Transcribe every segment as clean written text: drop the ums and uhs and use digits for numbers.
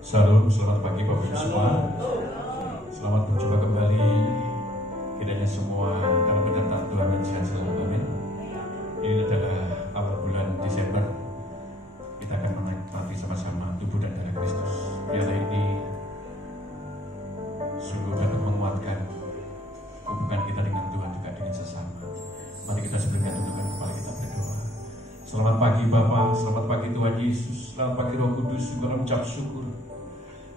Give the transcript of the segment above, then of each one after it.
Shalom, selamat pagi Bapak Ibu semua. Selamat berjumpa kembali. Kiranya semua dalam kedatangan Tuhan dan sehat selalu. Amin. Ini adalah awal bulan Desember. Kita akan menikmati sama-sama tubuh dan darah Kristus. Biarlah ini sungguh dapat menguatkan hubungan kita dengan Tuhan juga dengan sesama. Mari kita sebelumnya tundukkan kepala kita berdoa. Selamat pagi Bapa, selamat pagi Tuhan Yesus, selamat pagi Roh Kudus, juga mengucap syukur.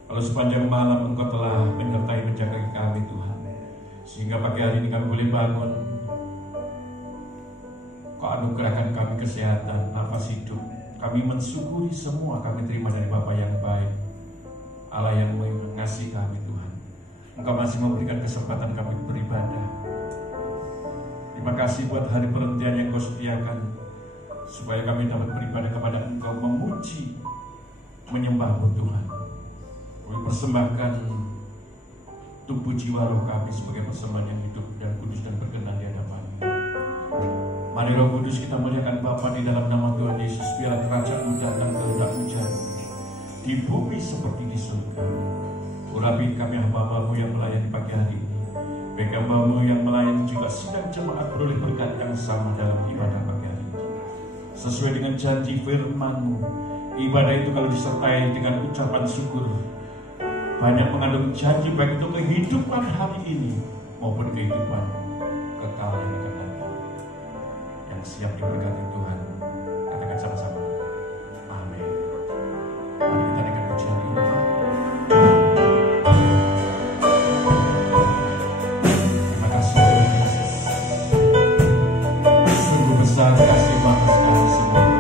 Kalau sepanjang malam Engkau telah menyertai menjaga kami Tuhan, sehingga pagi hari ini kami boleh bangun. Kau anugerahkan kami kesehatan, nafas hidup. Kami mensyukuri semua kami terima dari Bapa yang baik, Allah yang mengasihi kami Tuhan. Engkau masih memberikan kesempatan kami beribadah. Terima kasih buat hari perhentian yang Kau sediakan, supaya kami dapat beribadah kepada Engkau, memuji, menyembah-Mu Tuhan. Kami persembahkan tubuh jiwa roh kami sebagai persembahan yang hidup dan kudus dan berkenan di hadapan-Mu. Mari Roh Kudus kita muliakan Bapa di dalam nama Tuhan Yesus. Biar kerajaan-Mu datang kehendak-Mu jadi di bumi seperti di surga. Urapi kami hamba-Mu yang melayani pagi hari ini. Baik hamba-Mu yang melayani juga sidang jemaat beroleh berkat yang sama dalam ibadah pagi hari ini. Sesuai dengan janji firman-Mu, ibadah itu kalau disertai dengan ucapan syukur, banyak mengandung janji baik itu kehidupan hari ini maupun kehidupan kekal yang akan datang. Yang siap diberkati Tuhan, katakan sama-sama, amin. Mari kita naikkan pujian ini. Terima kasih Tuhan Yesus. Sungguh besar kasih-Mu atas kami semua.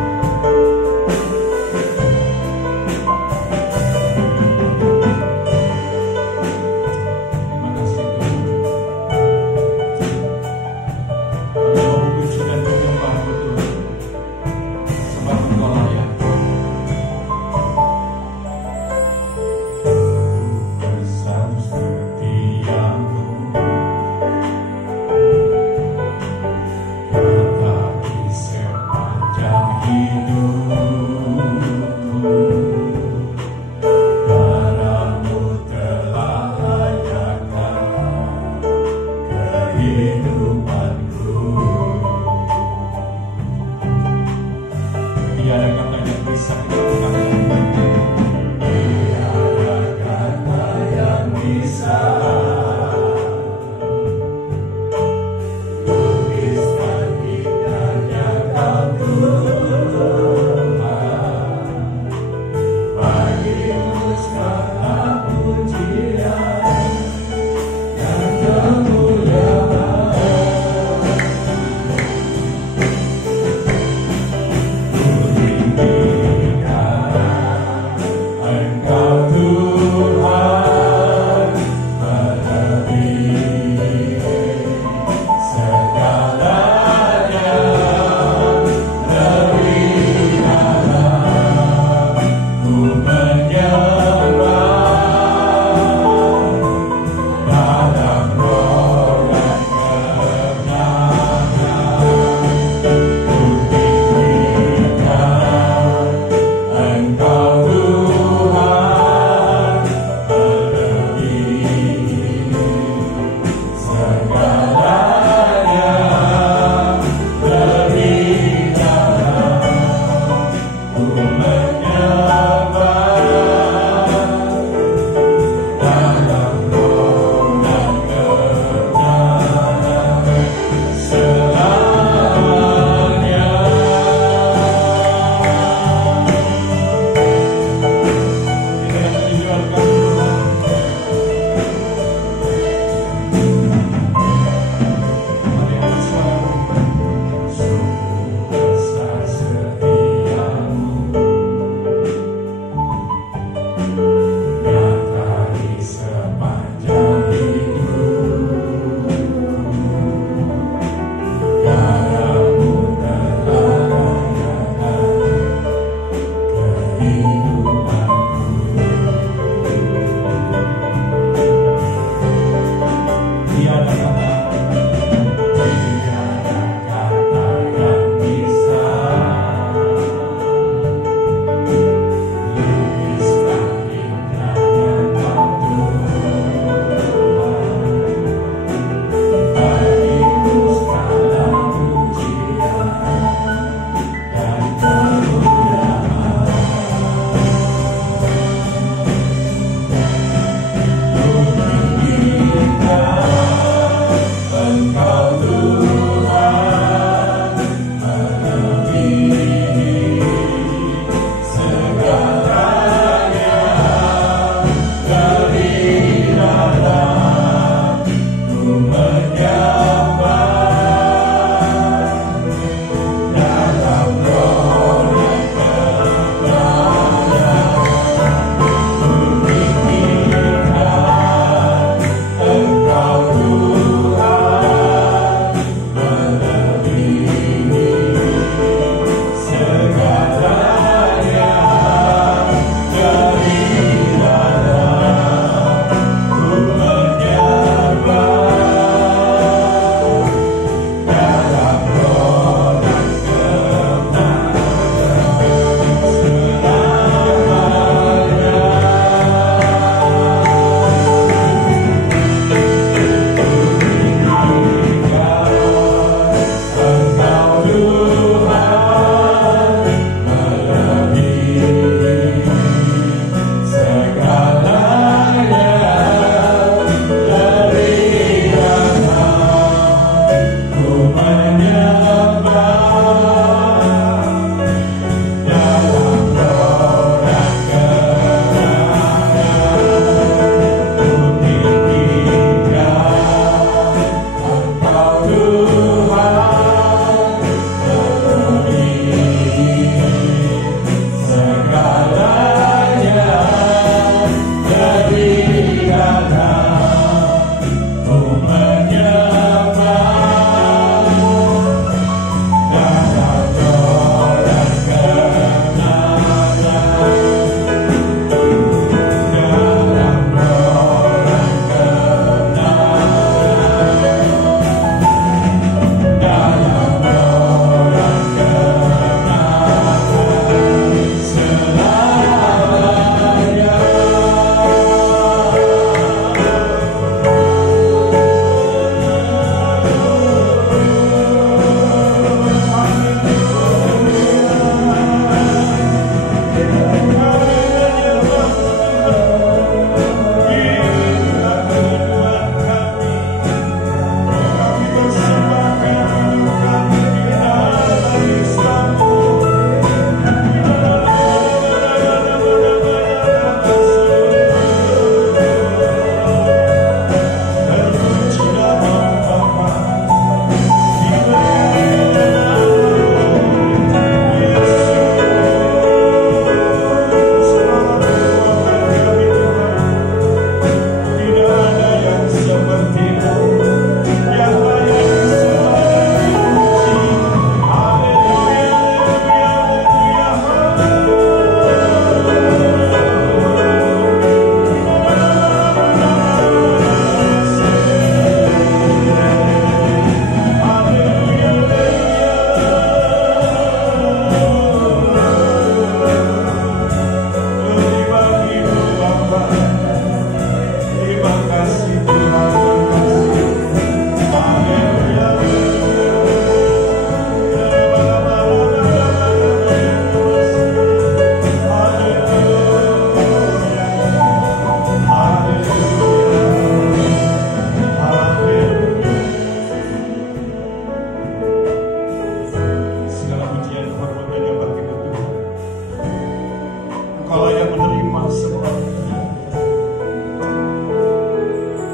Engkau layak menerima semuanya.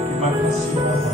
Terima kasih Bapa.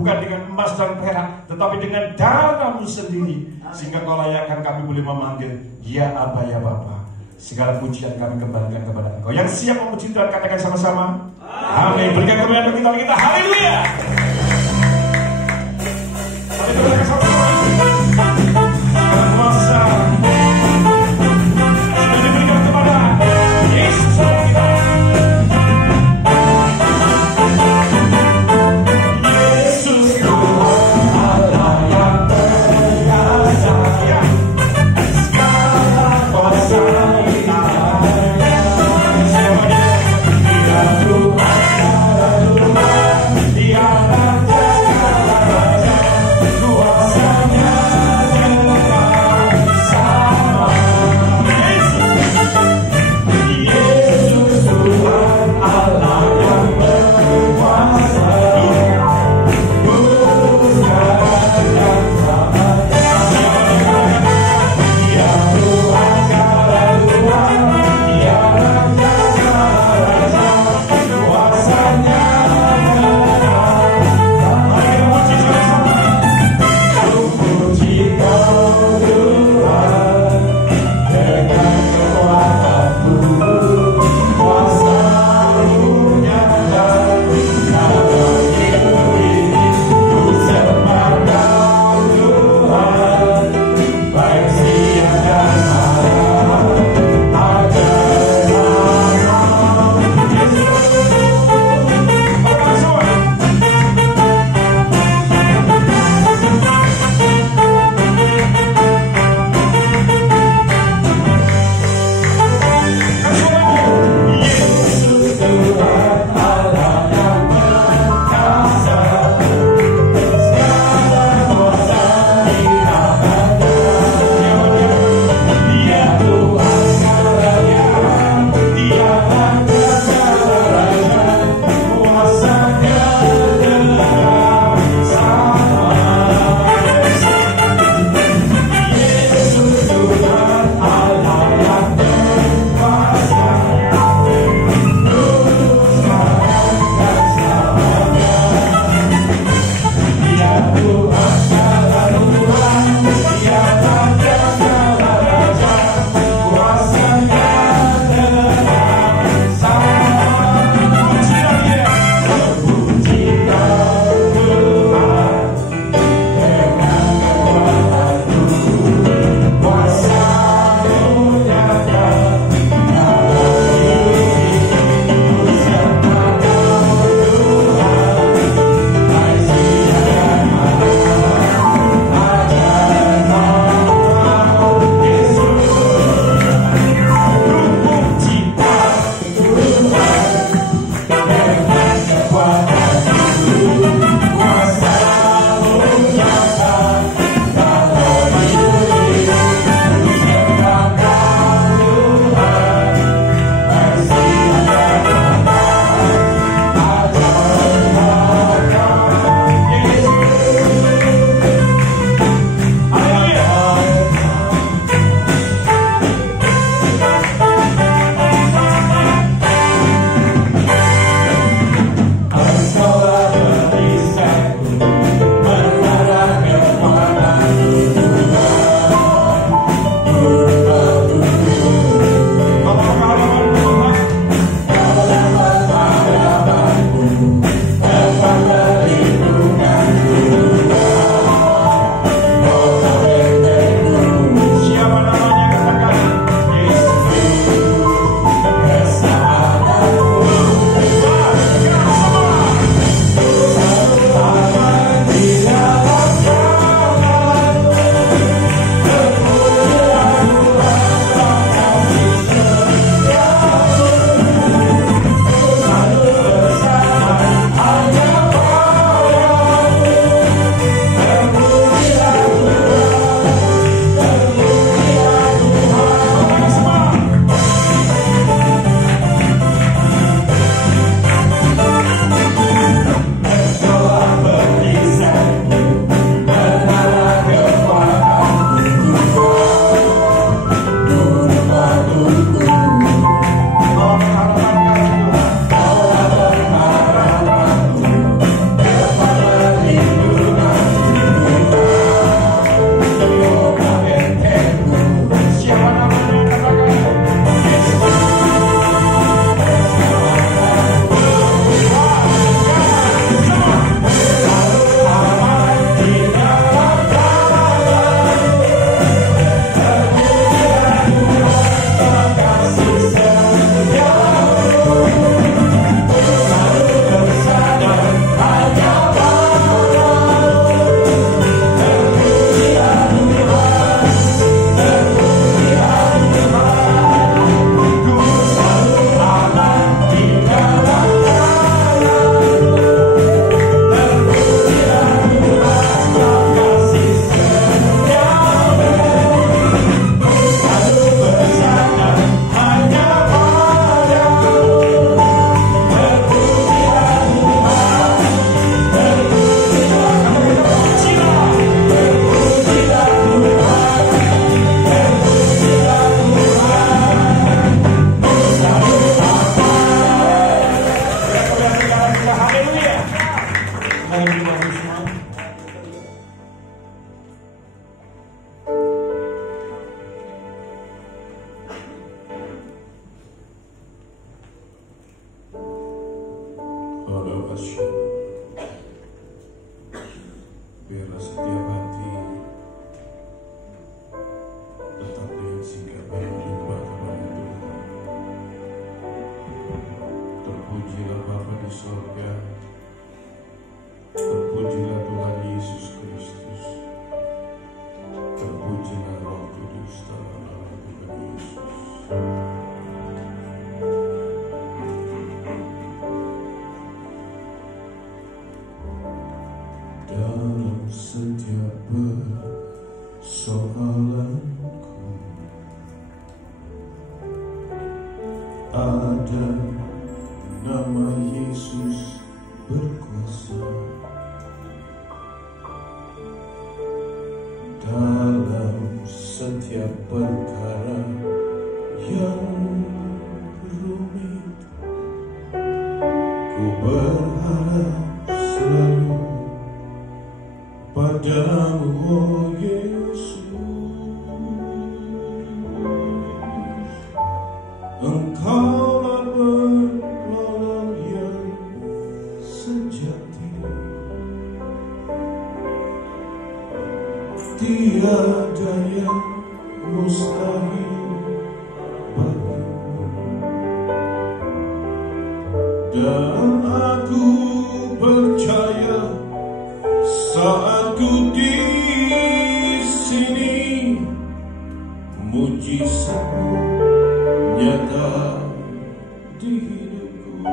Bukan dengan emas dan perak, tetapi dengan darah-Mu sendiri, sehingga Kau layakkan kami boleh memanggil ya Aba ya Bapa. Segala pujian kami kembalikan kepada Engkau. Yang siap memuji Tuhan katakan sama-sama amin. Berikan kemuliaan bagi kita, haleluya. Haleluya sama-sama. Kuasa sudah diberikan kepada Yesus kita. Kuasa Biarlah setiap hati tetap dengan sikap yang menyembah kepada Tuhan. Terpujilah Bapa di surga, terpujilah Tuhan Yesus Kristus, terpujilah Roh Kudus dalam nama Tuhan Yesus. Dalam setiap persoalanku ada nama Yesus berkuasa. Dalam setiap perkara yang rumit, ku berharap selalu padamu, oh Yesus. Engkaulah penolong yang sejati, tiada yang mustahil bagimu. Dan aku percaya saat ku di sini, mujizatmu nyata di hidupku.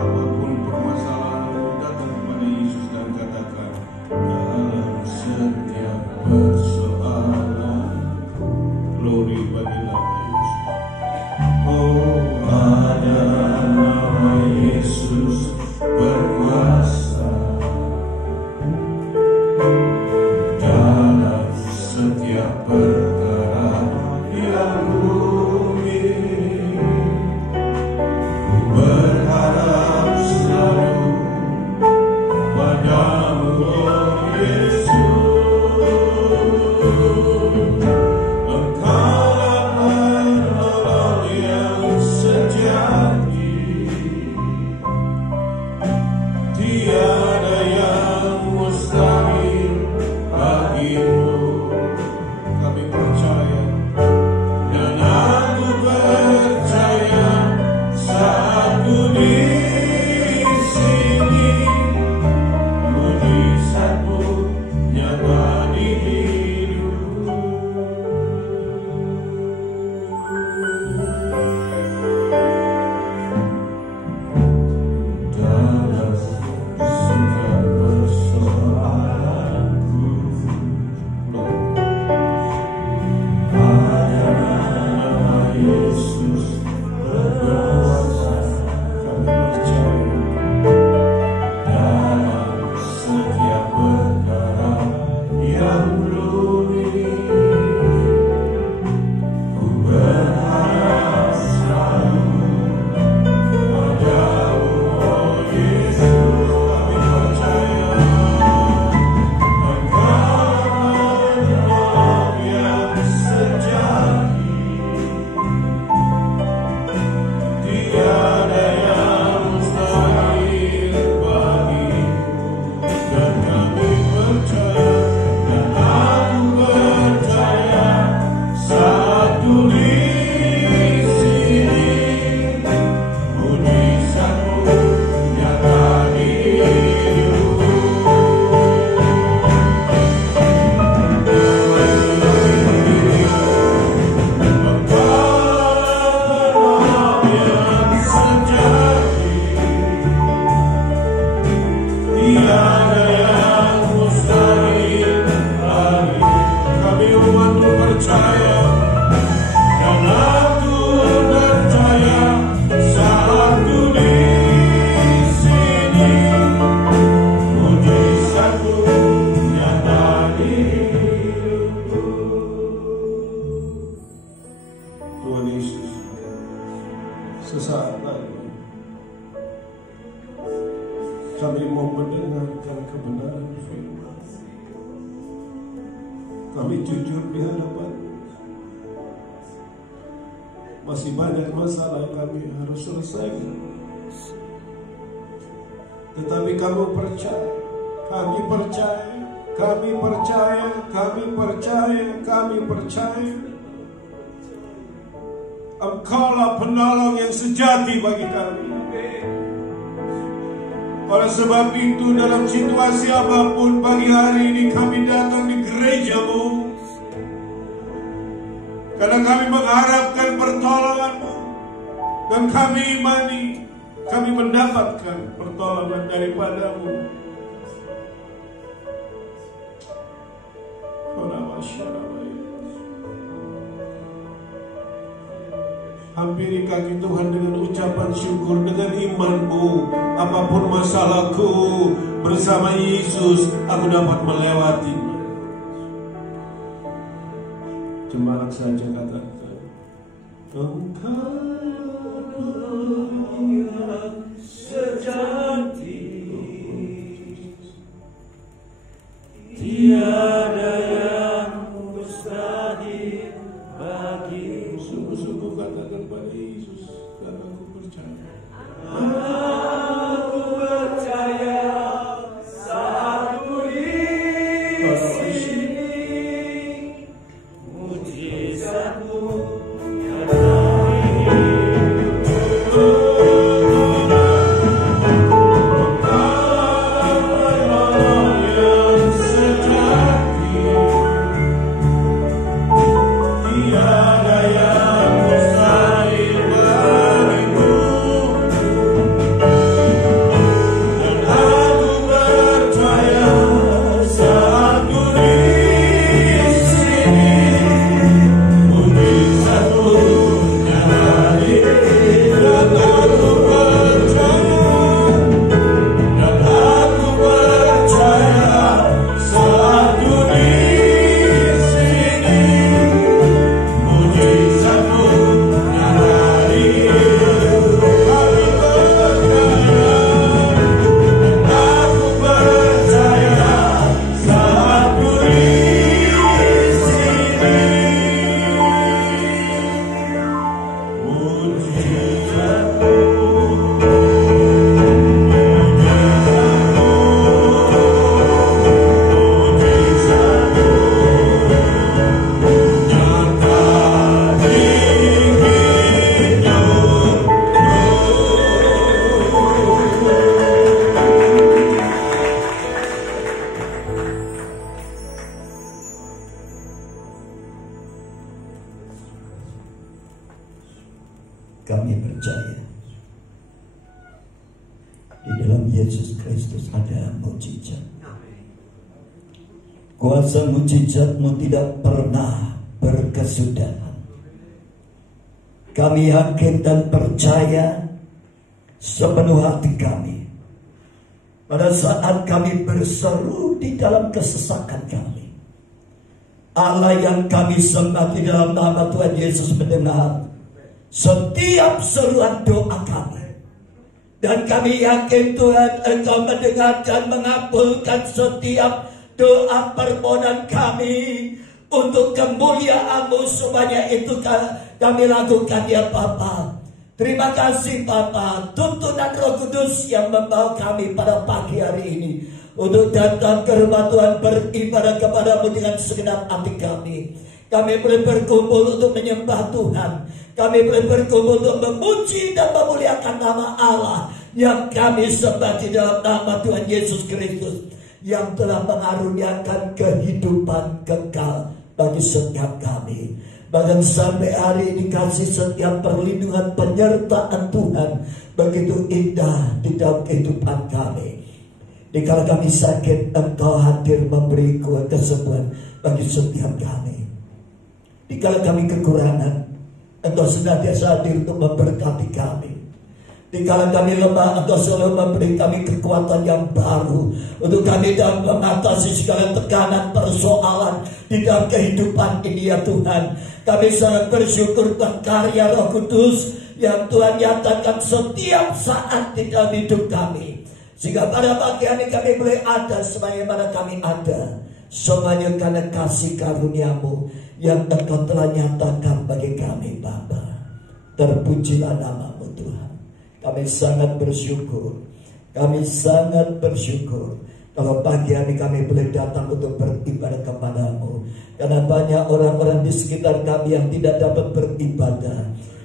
Apapun permasalahanmu, datang kepada Yesus dan katakan, dalam setiap persoalan, glory bagi nama Yesus. Oh, ada nama Yesus berkuasa. Dalam setiap perkara yang rumit, ku berharap selalu padamu, oh Yesus. Engkaulah penolong yang sejati, tiada yang mustahil bagimu. Kami percaya dan aku percaya saat ku di sini, mujizatmu nyata di hidupku. Dalam setiap persoalanku, ada nama Yesus berkuasa. Kami percaya dalam setiap perkara yang rumit, ku berharap selalu padamu, oh Yesus. Kami percaya Engkaulah penolong yang sejati, tiada yang mustahil bagimu. Dan kami percaya dan aku percaya saat ku di sini, mujizatmu nyata di hidupku. Engkaulah yang sejati, tiada yang mustahil bagi kami. Umatmu percaya dan aku percaya saat ku di sini, mujizatmu nyata di hidupku. Tuhan Yesus, sesaat lagi kami mau mendengarkan kebenaran firman. Kami jujur di hadapan Masih banyak masalah yang kami harus selesaikan. Tetapi kami percaya, kami percaya, kami percaya, kami percaya, kami percaya. Engkaulah penolong yang sejati bagi kami. Oleh sebab itu dalam situasi apapun pagi hari ini kami datang di gereja-Mu. Karena kami mengharapkan pertolongan-Mu. Dan kami imani, kami mendapatkan pertolongan daripada-Mu. Hampiri kaki Tuhan dengan ucapan syukur, dengan iman-Mu. Apapun masalahku, bersama Yesus aku dapat melewati. Jemaat saja katakan, Engkau yang sejati, tiada yang mustahil bagi. Sungguh-sungguh katakan pada Yesus, karena aku percaya. Aku percaya saat ku di sini, mujizat-Mu Kami percaya di dalam Yesus Kristus ada mujizat. Kuasa mujizat-Mu tidak pernah berkesudahan. Kami yakin dan percaya sepenuh hati kami pada saat kami berseru di dalam kesesakan kami. Allah yang kami sembah di dalam nama Tuhan Yesus mendengar setiap seruan doa kami. Dan kami yakin Tuhan, Engkau mendengar dan mengabulkan setiap doa permohonan kami untuk kemuliaan-Mu. Semuanya itu kami lakukan ya Bapa. Terima kasih Bapa, tuntunan Roh Kudus yang membawa kami pada pagi hari ini untuk datang ke rumah Tuhan beribadah kepada-Mu dengan segenap hati kami. Kami boleh berkumpul untuk menyembah Tuhan. Kami boleh berkumpul untuk memuji dan memuliakan nama Allah yang kami sembah di dalam nama Tuhan Yesus Kristus yang telah mengaruniakan kehidupan kekal bagi setiap kami. Bahkan sampai hari ini kasih setiap perlindungan penyertaan Tuhan begitu indah di dalam kehidupan kami. Dikala kami sakit, Engkau hadir memberi kesembuhan bagi setiap kami. Dikala kami kekurangan, Engkau senantiasa hadir untuk memberkati kami. Dikala kami lemah, Engkau selalu memberi kami kekuatan yang baru untuk kami dalam mengatasi segala tekanan persoalan di dalam kehidupan ini ya Tuhan. Kami sangat bersyukur untuk karya Roh Kudus yang Tuhan nyatakan setiap saat di dalam hidup kami. Sehingga pada pagi hari kami boleh ada sebagaimana kami ada. Semuanya karena kasih karunia-Mu yang Engkau telah nyatakan bagi kami Bapa. Terpujilah nama-Mu Tuhan. Kami sangat bersyukur. Kami sangat bersyukur kalau pagi hari kami boleh datang untuk beribadah kepada-Mu. Karena banyak orang-orang di sekitar kami yang tidak dapat beribadah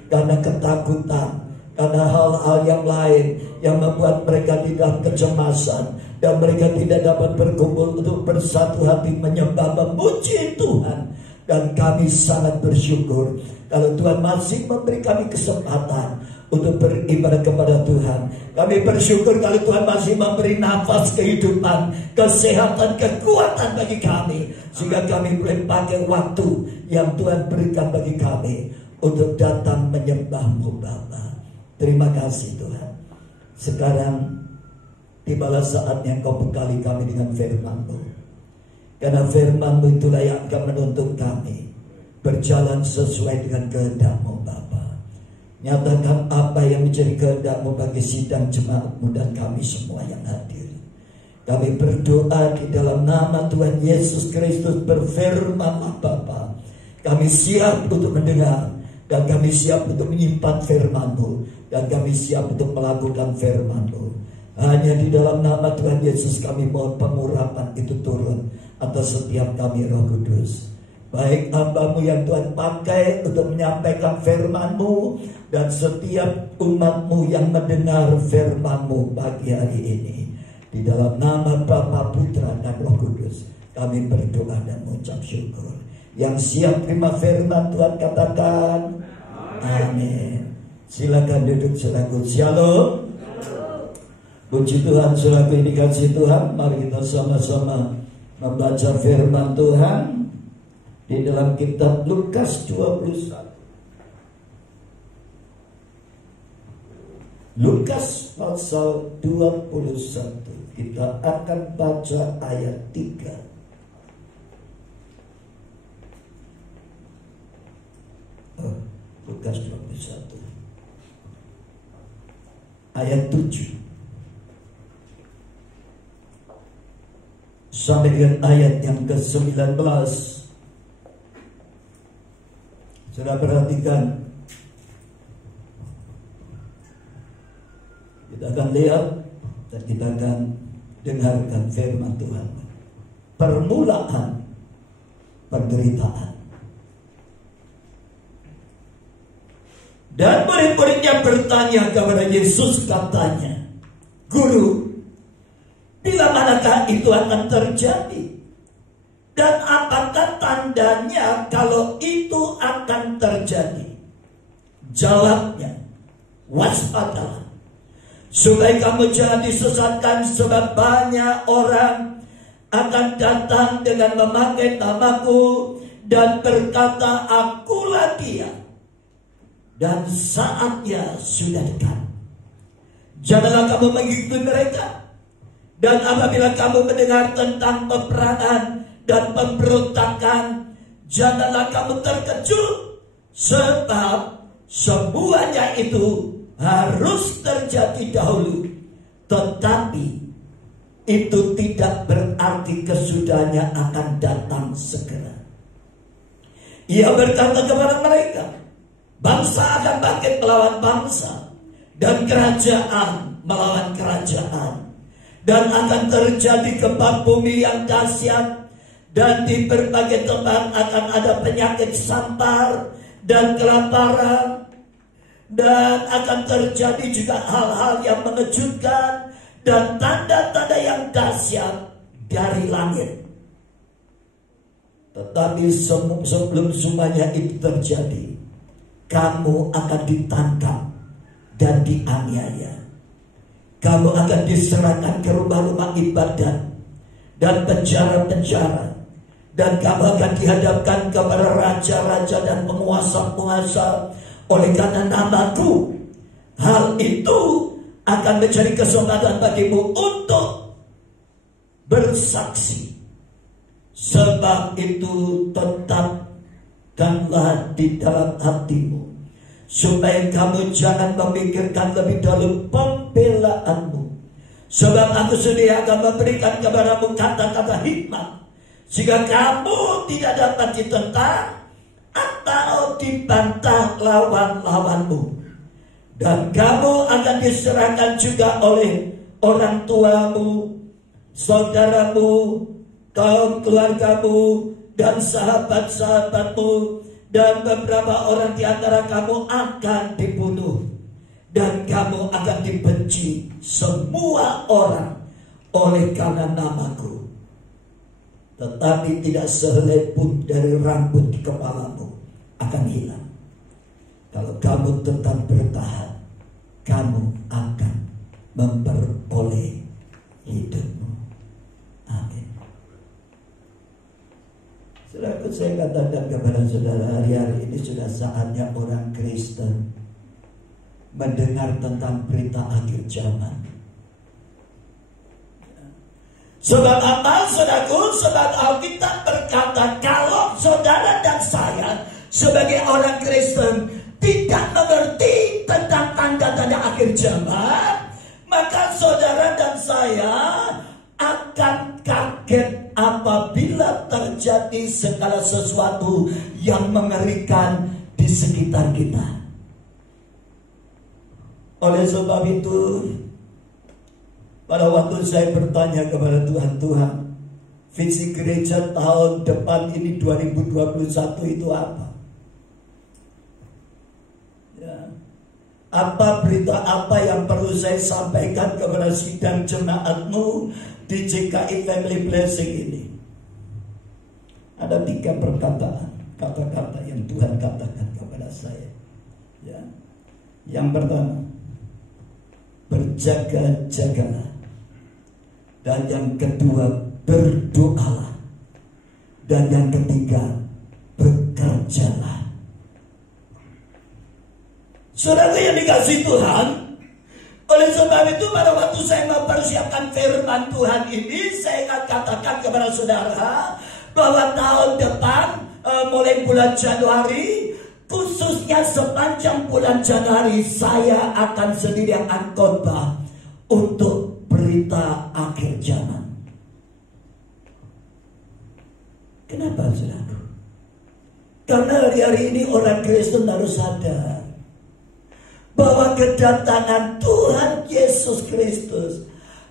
karena ketakutan, karena hal-hal yang lain yang membuat mereka di dalam kecemasan, dan mereka tidak dapat berkumpul untuk bersatu hati menyembah memuji Tuhan. Dan kami sangat bersyukur kalau Tuhan masih memberi kami kesempatan untuk beribadah kepada Tuhan. Kami bersyukur kalau Tuhan masih memberi nafas kehidupan, kesehatan, kekuatan bagi kami, sehingga kami boleh pakai waktu yang Tuhan berikan bagi kami untuk datang menyembah-Mu Bapa. Terima kasih Tuhan. Sekarang tibalah saatnya Engkau bekali kami dengan firman-Mu. Karena firman-Mu itulah yang akan menuntun kami berjalan sesuai dengan kehendak-Mu Bapa. Nyatakan apa yang menjadi kehendak-Mu bagi sidang jemaat-Mu dan kami semua yang hadir. Kami berdoa di dalam nama Tuhan Yesus Kristus. Berfirmanlah Bapa. Kami siap untuk mendengar, dan kami siap untuk menyimpan firman-Mu, dan kami siap untuk melakukan firman-Mu. Hanya di dalam nama Tuhan Yesus kami mohon pengurapan itu turun atas setiap kami, Roh Kudus. Baik hamba-Mu yang Tuhan pakai untuk menyampaikan firman-Mu, dan setiap umat-Mu yang mendengar firman-Mu pagi hari ini. Di dalam nama Bapa, Putra, dan Roh Kudus kami berdoa dan mengucap syukur. Yang siap terima firman Tuhan katakan amin. Silakan duduk saudaraku. Shalom. Puji Tuhan, saudaraku ini kasih Tuhan. Mari kita sama-sama membaca firman Tuhan di dalam kitab Lukas 21. Lukas pasal 21. Kita akan baca ayat 3. Lukas 21 ayat 7 sampai dengan ayat yang ke-19. Sudah perhatikan, kita akan lihat dan kita akan dengarkan firman Tuhan. Permulaan penderitaan. Dan murid-muridnya bertanya kepada Yesus, katanya, Guru, bila manakah itu akan terjadi? Dan apakah tandanya kalau itu akan terjadi? Jawabnya, waspadalah, supaya kamu jangan disesatkan, sebab banyak orang akan datang dengan memakai namaku dan berkata, akulah dia. Dan saatnya sudah dekat. Janganlah kamu mengikuti mereka. Dan apabila kamu mendengar tentang peperangan dan pemberontakan, janganlah kamu terkejut, sebab semuanya itu harus terjadi dahulu, tetapi itu tidak berarti kesudahannya akan datang segera. Ia berkata kepada mereka, bangsa akan bangkit melawan bangsa, dan kerajaan melawan kerajaan, dan akan terjadi gempa bumi yang dahsyat, dan di berbagai tempat akan ada penyakit sampar dan kelaparan, dan akan terjadi juga hal-hal yang mengejutkan dan tanda-tanda yang dahsyat dari langit. Tetapi sebelum semuanya itu terjadi, kamu akan ditangkap dan dianiaya. Kamu akan diserahkan ke rumah-rumah ibadat dan penjara-penjara, dan kamu akan dihadapkan kepada raja-raja dan penguasa-penguasa oleh karena namaku. Hal itu akan menjadi kesempatan bagimu untuk bersaksi. Sebab itu tetapkanlah di dalam hatimu, supaya kamu jangan memikirkan lebih dahulu pembelaanmu. Sebab aku sudah akan memberikan kepadamu kata-kata hikmat, sehingga kamu tidak dapat ditentang atau dibantah lawan-lawanmu. Dan kamu akan diserahkan juga oleh orang tuamu, saudaramu, kaum keluargamu, dan sahabat-sahabatmu, dan beberapa orang di antara kamu akan dibunuh, dan kamu akan dibenci semua orang oleh karena namaku. Tetapi tidak sehelai pun dari rambut di kepalamu akan hilang. Kalau kamu tetap bertahan, kamu akan memperoleh hidupmu. Amin. Saudaraku, saya katakan kepada saudara, hari-hari ini sudah saatnya orang Kristen mendengar tentang berita akhir zaman. Sebab apa, saudaraku? Sebab Alkitab berkata, kalau saudara dan saya sebagai orang Kristen tidak mengerti tentang tanda-tanda akhir zaman, maka saudara dan saya akan kaget apabila terjadi segala sesuatu yang mengerikan di sekitar kita. Oleh sebab itu, pada waktu saya bertanya kepada Tuhan, visi gereja tahun depan ini 2021 itu apa? Ya. Apa berita apa yang perlu saya sampaikan kepada sidang jemaatmu di GKI Family Blessing ini? Ada 3 perkataan, kata-kata yang Tuhan katakan kepada saya. Ya. Yang pertama, berjaga-jagalah. Dan yang kedua, berdoalah. Dan yang ketiga, bekerjalah. Saudara yang dikasihi Tuhan, oleh sebab itu pada waktu saya mempersiapkan firman Tuhan ini, saya akan katakan kepada saudara bahwa tahun depan mulai bulan Januari, khususnya sepanjang bulan Januari, saya akan sendirian khotbah untuk berita akhir zaman. Kenapa, saudara? Karena hari-hari ini orang Kristen harus sadar bahwa kedatangan Tuhan Yesus Kristus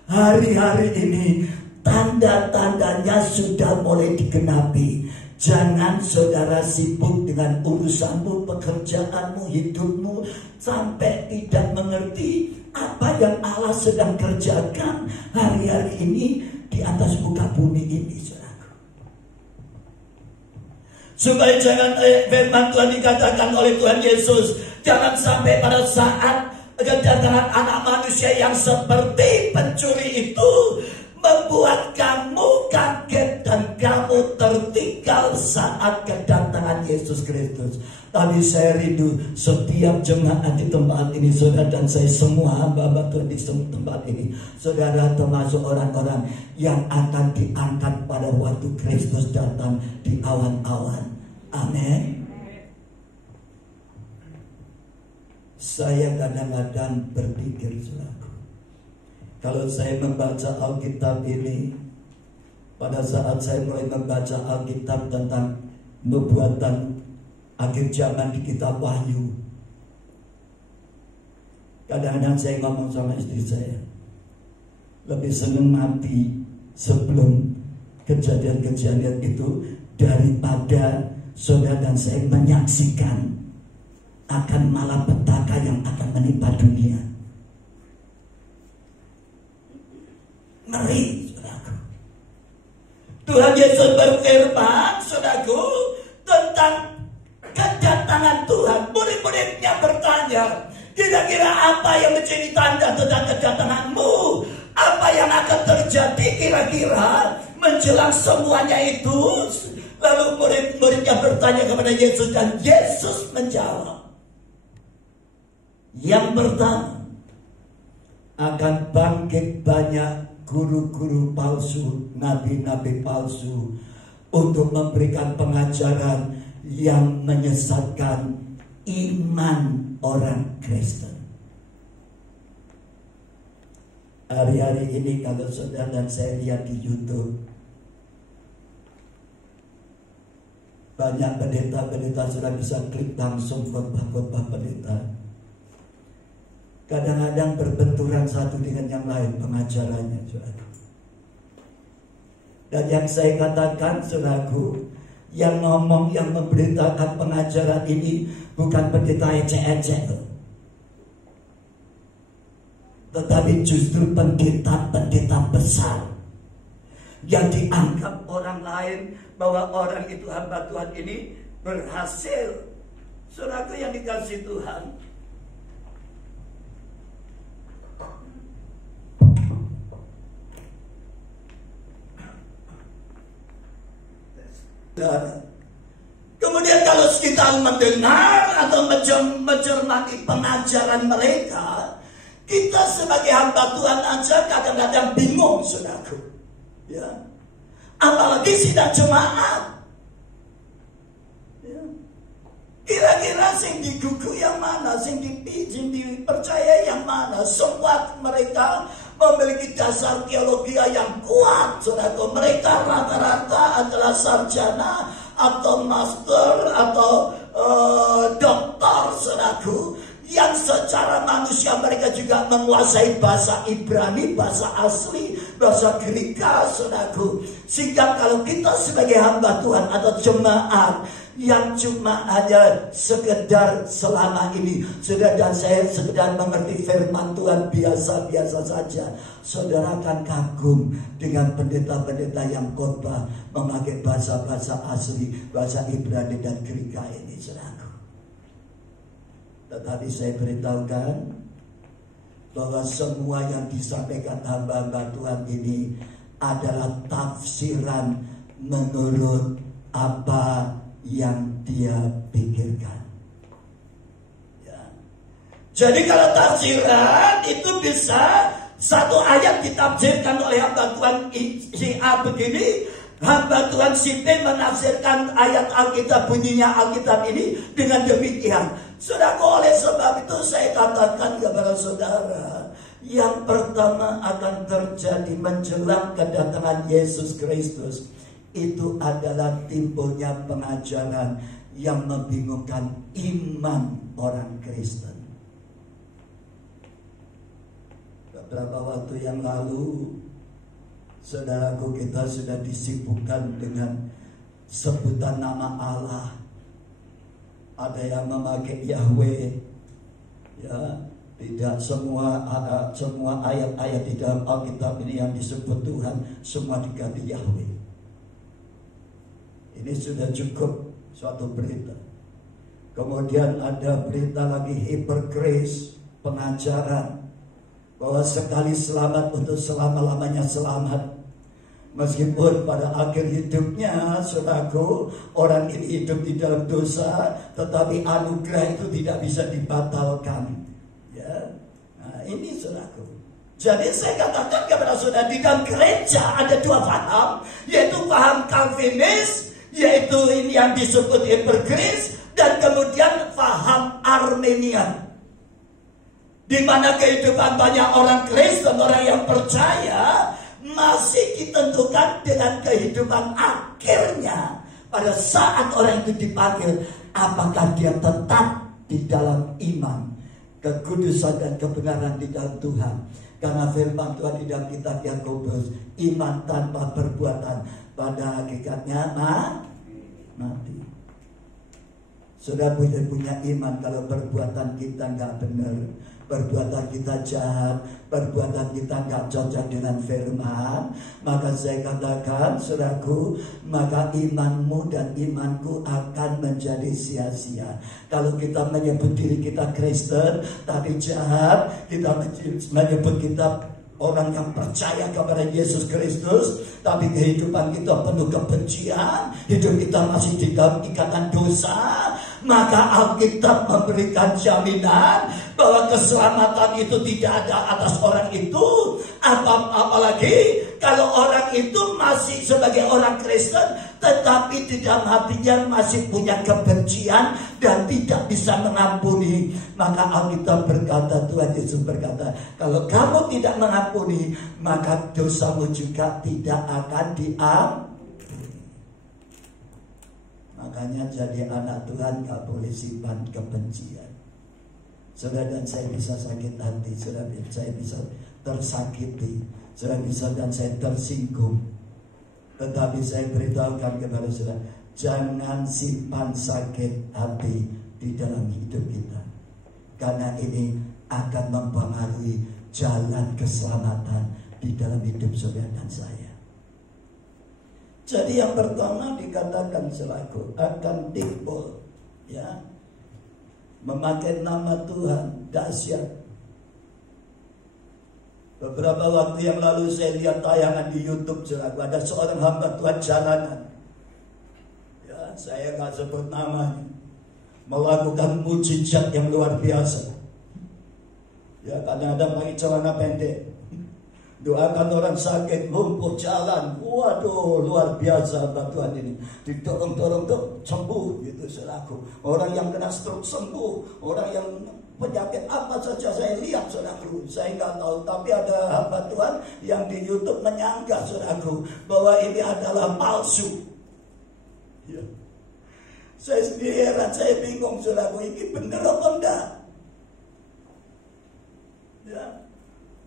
hari-hari ini tanda-tandanya sudah mulai digenapi. Jangan saudara sibuk dengan urusanmu, pekerjaanmu, hidupmu, sampai tidak mengerti apa yang Allah sedang kerjakan hari-hari ini di atas muka bumi ini, saudara. Supaya jangan firman Tuhan dikatakan oleh Tuhan Yesus, jangan sampai pada saat kedatangan anak manusia yang seperti pencuri itu membuat kamu kaget dan kamu tertinggal saat kedatangan Yesus Kristus. Tapi saya rindu setiap jemaat di tempat ini, saudara, dan saya semua hamba Tuhan di tempat ini, saudara termasuk orang-orang yang akan diangkat pada waktu Kristus datang di awan-awan. Amin. Saya kadang-kadang berpikir, saudara, kalau saya membaca Alkitab ini, pada saat saya mulai membaca Alkitab tentang nubuatan akhir zaman di kitab Wahyu, kadang-kadang saya ngomong sama istri saya, lebih senang mati sebelum kejadian-kejadian itu daripada saudara dan saya menyaksikan akan malapetaka yang akan menimpa dunia. Ngeri, saudaraku. Tuhan Yesus berfirman, saudaraku, tentang kedatangan Tuhan. Murid-muridnya bertanya, kira-kira apa yang menjadi tanda tentang kedatanganmu? Apa yang akan terjadi kira-kira menjelang semuanya itu? Lalu murid-muridnya bertanya kepada Yesus, dan Yesus menjawab, yang pertama, akan bangkit banyak guru-guru palsu, nabi-nabi palsu, untuk memberikan pengajaran yang menyesatkan iman orang Kristen. Hari-hari ini kalau saudara dan saya lihat di YouTube, Banyak pendeta-pendeta sudah bisa klik langsung khotbah-khotbah pendeta. Kadang-kadang berbenturan satu dengan yang lain pengajarannya, saudara. Dan yang saya katakan, saudaraku, yang ngomong, yang memberitakan pengajaran ini bukan pendeta ecek-ecek, tetapi justru pendeta-pendeta besar yang dianggap orang lain bahwa orang itu hamba Tuhan ini berhasil. Saudaraku yang dikasihi Tuhan, kemudian kalau kita mendengar atau mencermati pengajaran mereka, kita sebagai hamba Tuhan aja kadang-kadang bingung, saudaraku. Ya, apalagi sidang jemaat. Ya. Kira-kira sing digugu yang mana, sing dipercaya yang mana? Semua mereka memiliki dasar teologi yang kuat, saudaraku. Mereka rata-rata adalah sarjana atau master atau doktor, saudaraku. Yang secara manusia mereka juga menguasai bahasa Ibrani, bahasa asli, bahasa Greka, saudaraku. Sehingga kalau kita sebagai hamba Tuhan atau jemaat yang cuma hanya sekedar selama ini, saudara dan saya sekedar mengerti firman Tuhan biasa-biasa saja, saudara akan kagum dengan pendeta-pendeta yang khotbah memakai bahasa-bahasa asli, bahasa Ibrani dan Greka ini, saudaraku. Tetapi saya beritahukan bahwa semua yang disampaikan hamba-hamba Tuhan ini adalah tafsiran menurut apa yang dia pikirkan. Ya. Jadi kalau tafsiran itu bisa satu ayat ditafsirkan oleh hamba Tuhan si A begini, hamba Tuhan si B menafsirkan ayat Alkitab, bunyinya Alkitab ini dengan demikian. Saudara, oleh sebab itu saya katakan kepada saudara, yang pertama akan terjadi menjelang kedatangan Yesus Kristus itu adalah timbulnya pengajaran yang membingungkan iman orang Kristen. Beberapa waktu yang lalu, saudaraku, kita sudah disibukkan dengan sebutan nama Allah. Ada yang memakai Yahweh, ya, tidak semua ayat-ayat di dalam Alkitab ini yang disebut Tuhan semua diganti Yahweh. Ini sudah cukup suatu berita. Kemudian ada berita lagi hypergrace, pengajaran bahwa sekali selamat untuk selama-lamanya selamat. Meskipun pada akhir hidupnya, saudaraku, orang ini hidup di dalam dosa, tetapi anugerah itu tidak bisa dibatalkan. Ya, nah ini saudaraku. Jadi saya katakan kepada saudara, di dalam gereja ada dua paham, yaitu paham Calvinis, yaitu ini yang disebut hypergrace, dan kemudian paham Arminian, di mana kehidupan banyak orang Kristen, orang yang percaya, masih ditentukan dengan kehidupan akhirnya. Pada saat orang itu dipanggil, apakah dia tetap di dalam iman, kekudusan dan kebenaran di dalam Tuhan. Karena firman Tuhan di dalam kitab Yakobus, iman tanpa perbuatan pada hakikatnya mati. Sudah punya iman kalau perbuatan kita nggak benar, perbuatan kita jahat, perbuatan kita nggak cocok dengan firman, maka saya katakan, saudaraku, maka imanmu dan imanku akan menjadi sia-sia. Kalau kita menyebut diri kita Kristen tapi jahat, kita menyebut kita orang yang percaya kepada Yesus Kristus, tapi kehidupan kita penuh kebencian, hidup kita masih di dalam ikatan dosa, maka Alkitab memberikan jaminan bahwa keselamatan itu tidak ada atas orang itu. Apalagi kalau orang itu masih sebagai orang Kristen, tetapi di dalam hatinya masih punya kebencian dan tidak bisa mengampuni. Maka Alkitab berkata, Tuhan Yesus berkata, kalau kamu tidak mengampuni, maka dosamu juga tidak akan diampuni. Makanya jadi anak Tuhan gak boleh simpan kebencian. Saudara, dan saya bisa sakit hati, saudara, saya bisa tersakiti, saudara, bisa dan saya tersinggung. Tetapi saya beritahukan kepada saudara, jangan simpan sakit hati di dalam hidup kita, karena ini akan mempengaruhi jalan keselamatan di dalam hidup saudara dan saya. Jadi yang pertama dikatakan selaku akan timbul, ya, memakai nama Tuhan dahsyat. Beberapa waktu yang lalu saya lihat tayangan di YouTube, selaku ada seorang hamba Tuhan jalanan, ya, saya nggak sebut namanya, melakukan mujizat yang luar biasa. Ya, kadang-kadang pakai celana pendek, doakan orang sakit, lumpuh jalan. Waduh, luar biasa hamba Tuhan ini. Didorong-dorong tuh sembuh gitu selaku. Orang yang kena stroke sembuh, orang yang penyakit apa saja saya lihat selaku. Saya nggak tahu, tapi ada hamba Tuhan yang di YouTube menyanggah selaku bahwa ini adalah palsu. Ya. Saya sendiri heran, saya bingung selaku, ini benar apa enggak? Ya.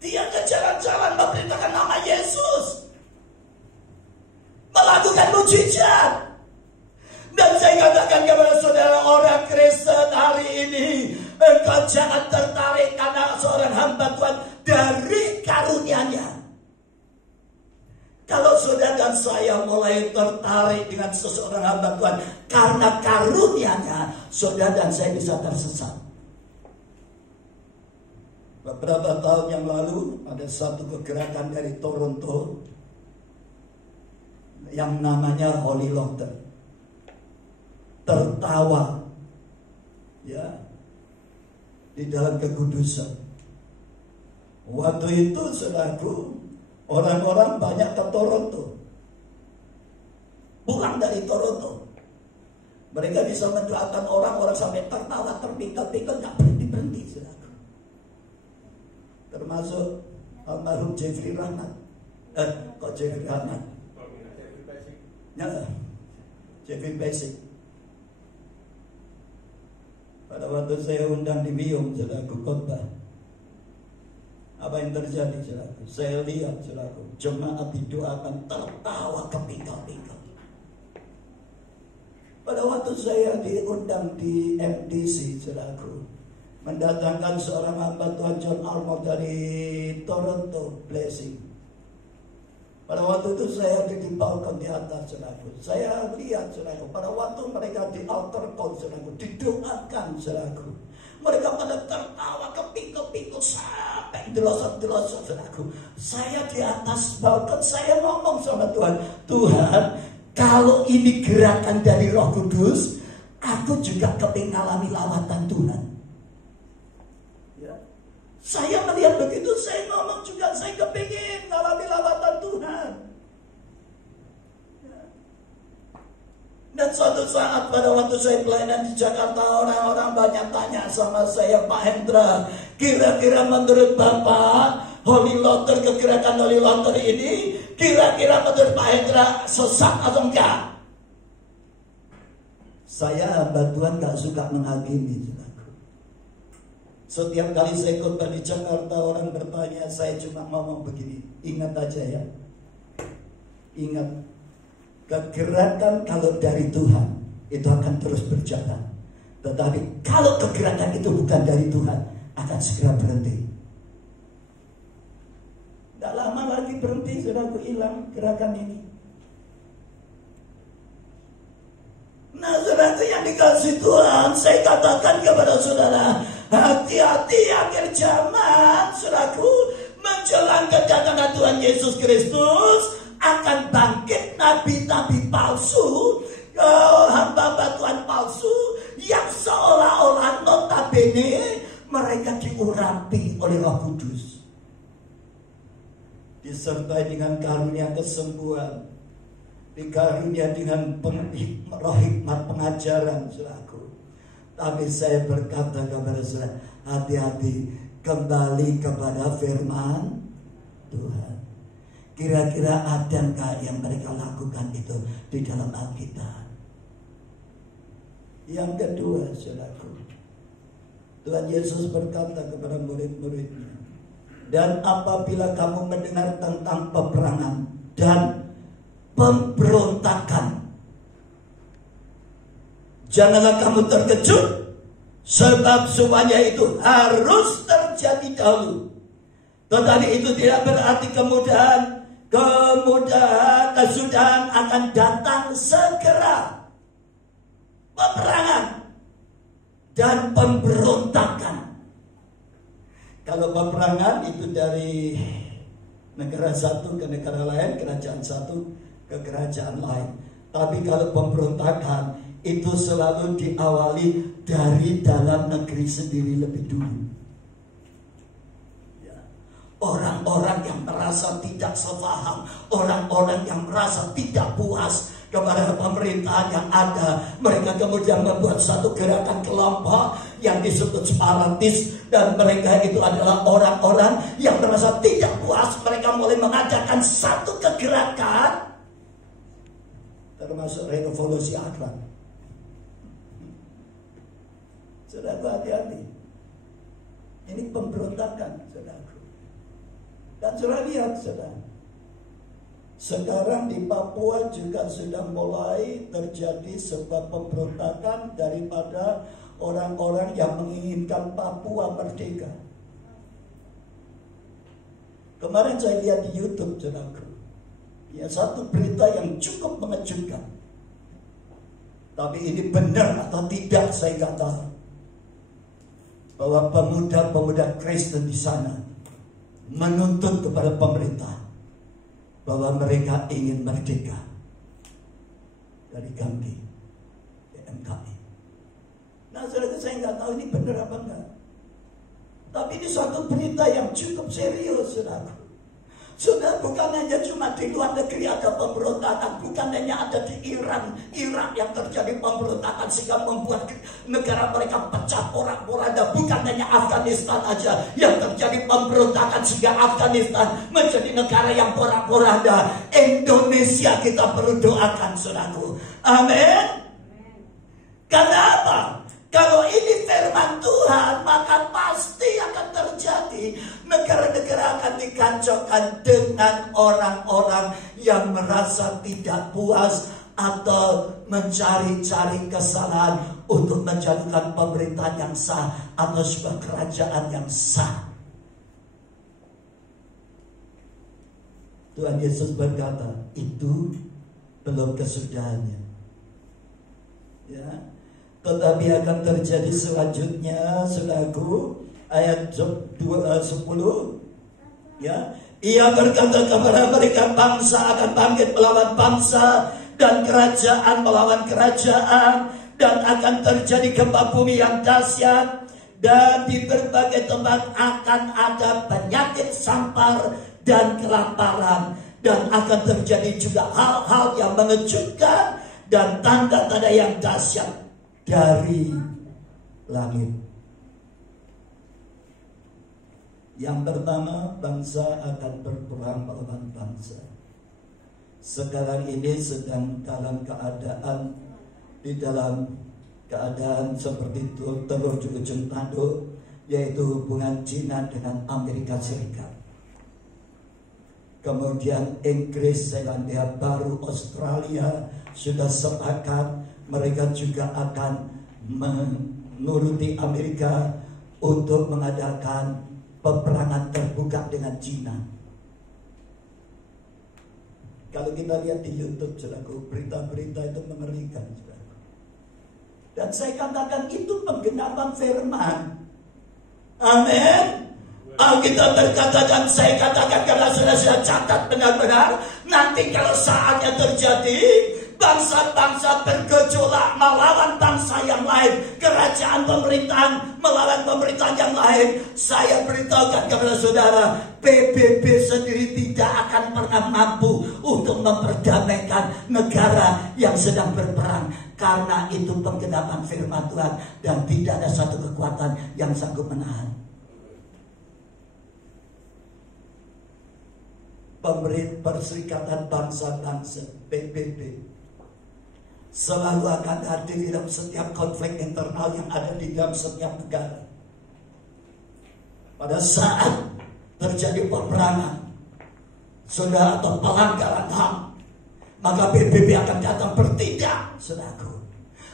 Dia ke jalan-jalan memberitakan nama Yesus, melakukan mujizat. Dan saya katakan kepada saudara, orang Kristen hari ini, engkau jangan tertarik karena seorang hamba Tuhan dari karunia-Nya. Kalau saudara dan saya mulai tertarik dengan seseorang hamba Tuhan karena karunia-Nya, saudara dan saya bisa tersesat. Beberapa tahun yang lalu ada satu kegerakan dari Toronto yang namanya Holy Laughter, tertawa, ya, di dalam kekudusan. Waktu itu saudaraku, orang-orang banyak ke Toronto, pulang dari Toronto. Mereka bisa mendoakan orang sampai tertawa, terpingkal-pingkal, nggak berhenti-berhenti saudaraku. Termasuk almarhum Jeffrey Rahmat. Kok Jeffrey Rahmat? Ya, Jeffrey Basic. Pada waktu saya undang di Biung, saudaraku, khotbah, apa yang terjadi, saudaraku? Saya lihat, saudaraku, jemaat didoakan tertawa kepingkal-pingkal. Pada waktu saya diundang di MDC, saudaraku, mendatangkan seorang hamba Tuhan John Armour dari Toronto Blessing. Pada waktu itu saya di balkon di atas, saudaraku. Saya lihat, saudaraku, pada waktu mereka di altar call, saudaraku, didoakan, saudaraku. Mereka pada tertawa kepingkal-pingkal sampai delosot-delosot, saudaraku. Saya di atas balkon, saya ngomong sama Tuhan, Tuhan, kalau ini gerakan dari Roh Kudus, aku juga kepingin alami lawatan Tuhan. Saya melihat begitu, saya ngomong juga, saya kepingin ngalami lawatan Tuhan. Dan suatu saat pada waktu saya pelayanan di Jakarta, orang-orang banyak tanya sama saya, Pak Hendra, kira-kira menurut Bapak, Holy Laughter, kegerakan Holy Laughter ini, kira-kira menurut Pak Hendra sesat atau enggak? Saya hamba Tuhan gak suka menghakimi. Setiap kali saya khotbah di Jakarta, orang bertanya, saya cuma ngomong begini, ingat aja ya, ingat, kegerakan kalau dari Tuhan itu akan terus berjalan. Tetapi kalau kegerakan itu bukan dari Tuhan, akan segera berhenti. Tidak lama lagi berhenti, saudaraku, hilang gerakan ini. Nah, saudara yang dikasih Tuhan, saya katakan kepada saudara, hati-hati akhir zaman, saudaraku, menjelang kedatangan Tuhan Yesus Kristus, akan bangkit nabi-nabi palsu, hamba-hamba Tuhan palsu, yang seolah-olah notabene mereka diurapi oleh Roh Kudus, disertai dengan karunia kesembuhan, dikarunia dengan roh hikmat pengajaran, saudaraku. Tapi saya berkata kepada saudara, hati-hati, kembali kepada firman Tuhan. Kira-kira ada enggak yang mereka lakukan itu di dalam Alkitab? Yang kedua, saudaraku, Tuhan Yesus berkata kepada murid-muridnya, dan apabila kamu mendengar tentang peperangan dan pemberontakan, janganlah kamu terkejut, sebab semuanya itu harus terjadi dahulu. Tetapi itu tidak berarti kesudahan akan datang segera. Peperangan dan pemberontakan. Kalau peperangan itu dari negara satu ke negara lain, kerajaan satu ke kerajaan lain. Tapi kalau pemberontakan itu selalu diawali dari dalam negeri sendiri lebih dulu. Ya. Orang-orang yang merasa tidak sepaham, orang-orang yang merasa tidak puas kepada pemerintahan yang ada, mereka kemudian membuat satu gerakan kelompok yang disebut separatis, dan mereka itu adalah orang-orang yang merasa tidak puas. Mereka mulai mengadakan satu kegerakan, termasuk revolusi akhlak. Saudara, hati-hati, ini pemberontakan, saudara. Dan saudara lihat, saudara, sekarang di Papua juga sudah mulai terjadi sebuah pemberontakan daripada orang-orang yang menginginkan Papua merdeka. Kemarin saya lihat di YouTube, saudaraku, ya, satu berita yang cukup mengejutkan. Tapi ini benar atau tidak saya nggak tahu. Bahwa pemuda-pemuda Kristen di sana menuntut kepada pemerintah bahwa mereka ingin merdeka dari ganti PMKI. Nah, saudara, saya nggak tahu ini benar apa enggak. Tapi ini suatu berita yang cukup serius, saudara. Saudara, bukan hanya cuma di luar negeri ada pemberontakan, bukan hanya ada di Irak yang terjadi pemberontakan sehingga membuat negara mereka pecah porak-poranda. Bukan hanya Afghanistan aja yang terjadi pemberontakan sehingga Afghanistan menjadi negara yang porak-poranda. Indonesia kita perlu doakan, saudaraku. Amin. Karena apa? Kalau ini firman Tuhan, maka pasti akan terjadi. Negara-negara akan dikacaukan dengan orang-orang yang merasa tidak puas atau mencari-cari kesalahan untuk menjadikan pemerintahan yang sah atau sebuah kerajaan yang sah. Tuhan Yesus berkata, itu belum kesudahannya. Ya. Tetapi akan terjadi selanjutnya, saudaraku, ayat 10, ya. Ia berkata kepada mereka, bangsa akan bangkit melawan bangsa dan kerajaan melawan kerajaan, dan akan terjadi gempa bumi yang dahsyat, dan di berbagai tempat akan ada penyakit sampar dan kelaparan, dan akan terjadi juga hal-hal yang mengejutkan dan tanda-tanda yang dahsyat dari langit. Yang pertama, bangsa akan berperang melawan bangsa. Sekarang ini sedang dalam keadaan seperti itu, telur di ujung tanduk, yaitu hubungan Cina dengan Amerika Serikat. Kemudian Inggris, Selandia Baru, Australia sudah sepakat. Mereka juga akan menuruti Amerika untuk mengadakan peperangan terbuka dengan Cina. Kalau kita lihat di YouTube, saudaraku, berita-berita itu mengerikan, saudaraku. Dan saya katakan itu penggenapan firman. Amin. Alkitab berkata, dan saya katakan karena sudah catat benar-benar, nanti kalau saatnya terjadi, bangsa-bangsa bergejolak melawan bangsa yang lain, kerajaan pemerintahan melawan pemerintahan yang lain. Saya beritahukan kepada saudara, PBB sendiri tidak akan pernah mampu untuk memperdamaikan negara yang sedang berperang, karena itu penggenapan firman Tuhan dan tidak ada satu kekuatan yang sanggup menahan. Pemerintah Perserikatan Bangsa-Bangsa, PBB, selalu akan hadir di dalam setiap konflik internal yang ada di dalam setiap negara. Pada saat terjadi peperangan, saudara, atau pelanggaran HAM, maka PBB akan datang bertindak, saudaraku.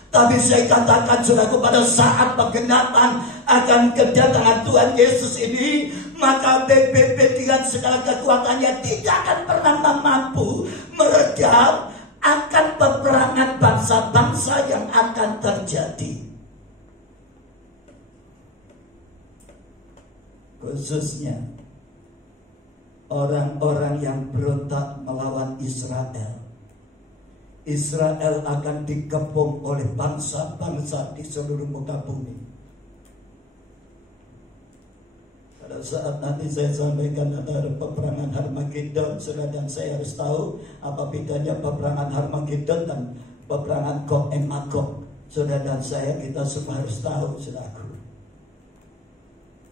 Tapi saya katakan, saudaraku, pada saat penggenapan akan kedatangan Tuhan Yesus ini, maka PBB dengan segala kekuatannya tidak akan pernah mampu meredam akan peperangan bangsa-bangsa yang akan terjadi. Khususnya orang-orang yang berontak melawan Israel. Israel akan dikepung oleh bangsa-bangsa di seluruh muka bumi. Pada saat nanti saya sampaikan ada peperangan Harmagedon, saudara, dan saya harus tahu apa bedanya peperangan Harmagedon dan peperangan Gog and Magog. Saudara dan saya, kita semua harus tahu, saudaraku.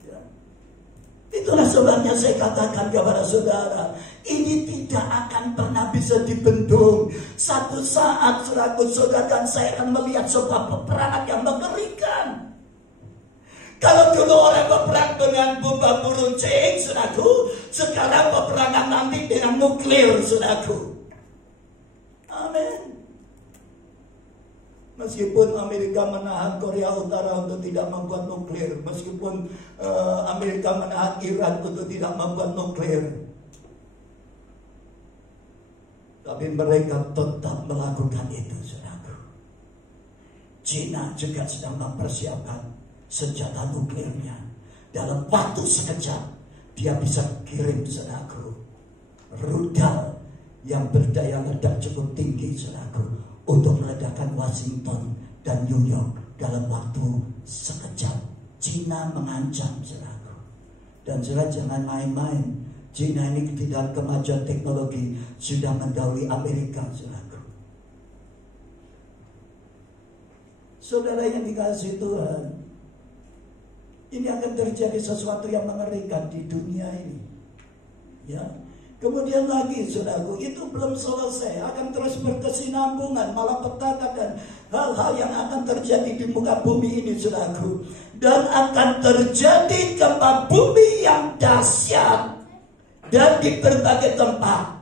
Ya. Itulah sebabnya saya katakan kepada saudara, ini tidak akan pernah bisa dibendung. Satu saat, saudaraku, saudara dan saya akan melihat sebuah peperangan yang mengerikan. Kalau dulu orang berperang dengan bom runcing, saudaraku, sekarang peperangan nanti dengan nuklir, saudaraku. Amin. Meskipun Amerika menahan Korea Utara untuk tidak membuat nuklir, meskipun Amerika menahan Iran untuk tidak membuat nuklir, tapi mereka tetap melakukan itu, saudaraku. Cina juga sedang mempersiapkan senjata nuklirnya. Dalam waktu sekejap dia bisa kirim, saudaraku, rudal yang berdaya ledak cukup tinggi, saudaraku, untuk meledakkan Washington dan New York dalam waktu sekejap. Cina mengancam, saudaraku. Dan saudara jangan main-main. Cina ini tidak kemajuan teknologi sudah mendahului Amerika, saudaraku. Saudara yang dikasihi Tuhan, ini akan terjadi sesuatu yang mengerikan di dunia ini. Ya. Kemudian lagi, saudaraku, itu belum selesai, akan terus berkesinambungan, malapetaka dan hal-hal yang akan terjadi di muka bumi ini, saudaraku. Dan akan terjadi gempa bumi yang dahsyat. Dan di berbagai tempat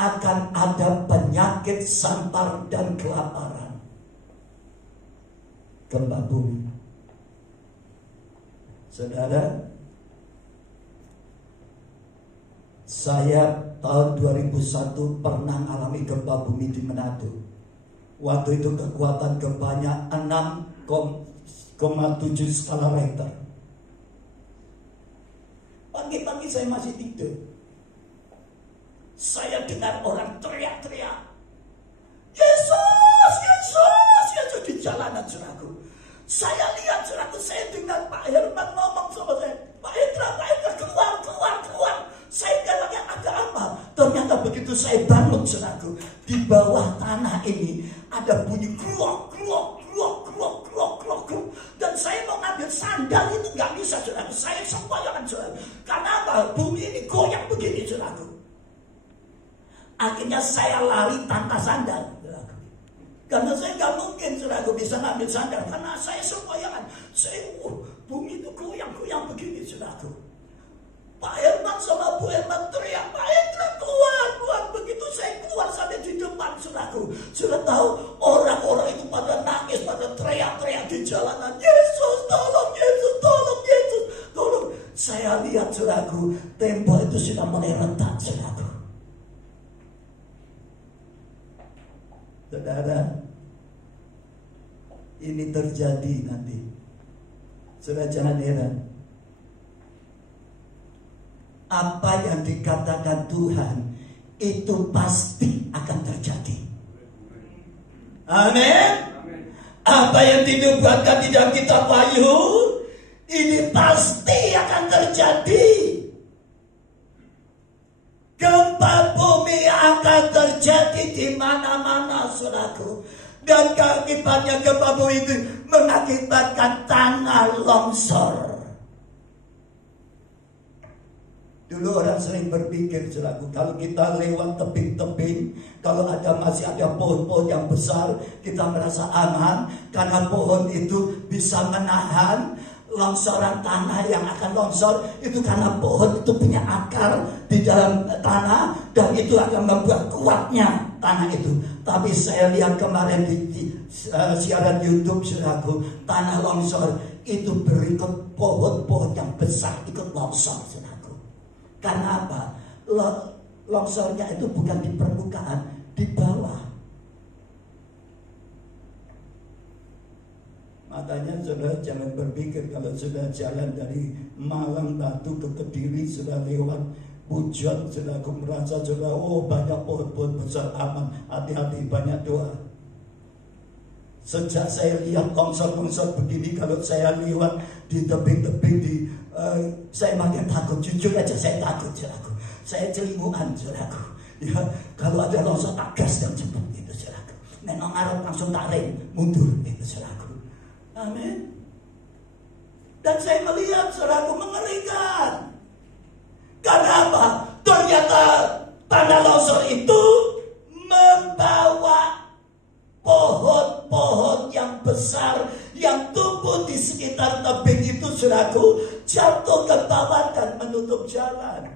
akan ada penyakit, sampar dan kelaparan. Gempa bumi. Saudara, saya tahun 2001 pernah alami gempa bumi di Manado. Waktu itu kekuatan gempanya 6,7 skala Richter. Pagi-pagi saya masih tidur. Saya dengar orang teriak-teriak, Yesus, Yesus, Yesus, di jalanan, saudaraku. Saya lihat, saudaraku, saya dengar Pak Herman ngomong sama saya, Pak Hendra, keluar. Saya bilangnya ada apa? Ternyata begitu saya bangun, saudaraku, di bawah tanah ini ada bunyi krok. Dan saya mau ngambil sandal itu nggak bisa, saudaraku. Saya sembayangan, saudaraku. Karena apa? Bumi ini goyang begini, saudaraku. Akhirnya saya lari tanpa sandal, saudaraku. Karena saya nggak mungkin, saudaraku, bisa ngambil sandal. Karena saya sembayangan. Bumi itu goyang begini, saudaraku. Pak Herman sama Bu Herman teriak, Pak Hendra keluar. Begitu saya keluar sampai di depan, saudaraku, sudah tahu orang-orang itu pada nangis, pada teriak-teriak di jalanan, Yesus tolong, Yesus tolong, Yesus tolong. Saya lihat, saudaraku, tembok itu sudah mulai retak, saudaraku. Saudara, ini terjadi nanti. Saudara jangan heran. Apa yang dikatakan Tuhan itu pasti akan terjadi. Amin. Apa yang dinubuatkan di dalam kitab Wahyu ini pasti akan terjadi. Gempa bumi akan terjadi di mana-mana, saudaraku. Dan akibatnya gempa bumi itu mengakibatkan tanah longsor. Dulu orang sering berpikir, saudaraku, kalau kita lewat tebing-tebing, kalau masih ada pohon-pohon yang besar, kita merasa aman karena pohon itu bisa menahan longsoran tanah yang akan longsor. Itu karena pohon itu punya akar di dalam tanah dan itu akan membuat kuatnya tanah itu. Tapi saya lihat kemarin di siaran YouTube, saudaraku, tanah longsor itu berikut pohon-pohon yang besar ikut longsor, saudaraku. Karena apa? Longsornya itu bukan di permukaan, di bawah. Makanya saudara jangan berpikir kalau sudah jalan dari Malang Batu ke Kediri, sudah lewat Pujon, sudah aku merasa sudah banyak pohon-pohon besar, aman. Hati-hati, banyak doa. Sejak saya lihat longsor-longsor begini, kalau saya lewat di tebing-tebing saya makin takut. Jujur aja saya takut, saudaraku. Saya celinguan, saudaraku. Ya, kalau ada longsor tak gas dan cepat gitu, saudaraku. Nenong Arab langsung tak rem, mundur gitu, saudaraku. Amin. Dan saya melihat, saudaraku, mengerikan. Karena apa? Ternyata tanah longsor itu membawa pohon-pohon yang besar yang tumbuh di sekitar tebing itu, saudaraku, jatuh ke bawah dan menutup jalan.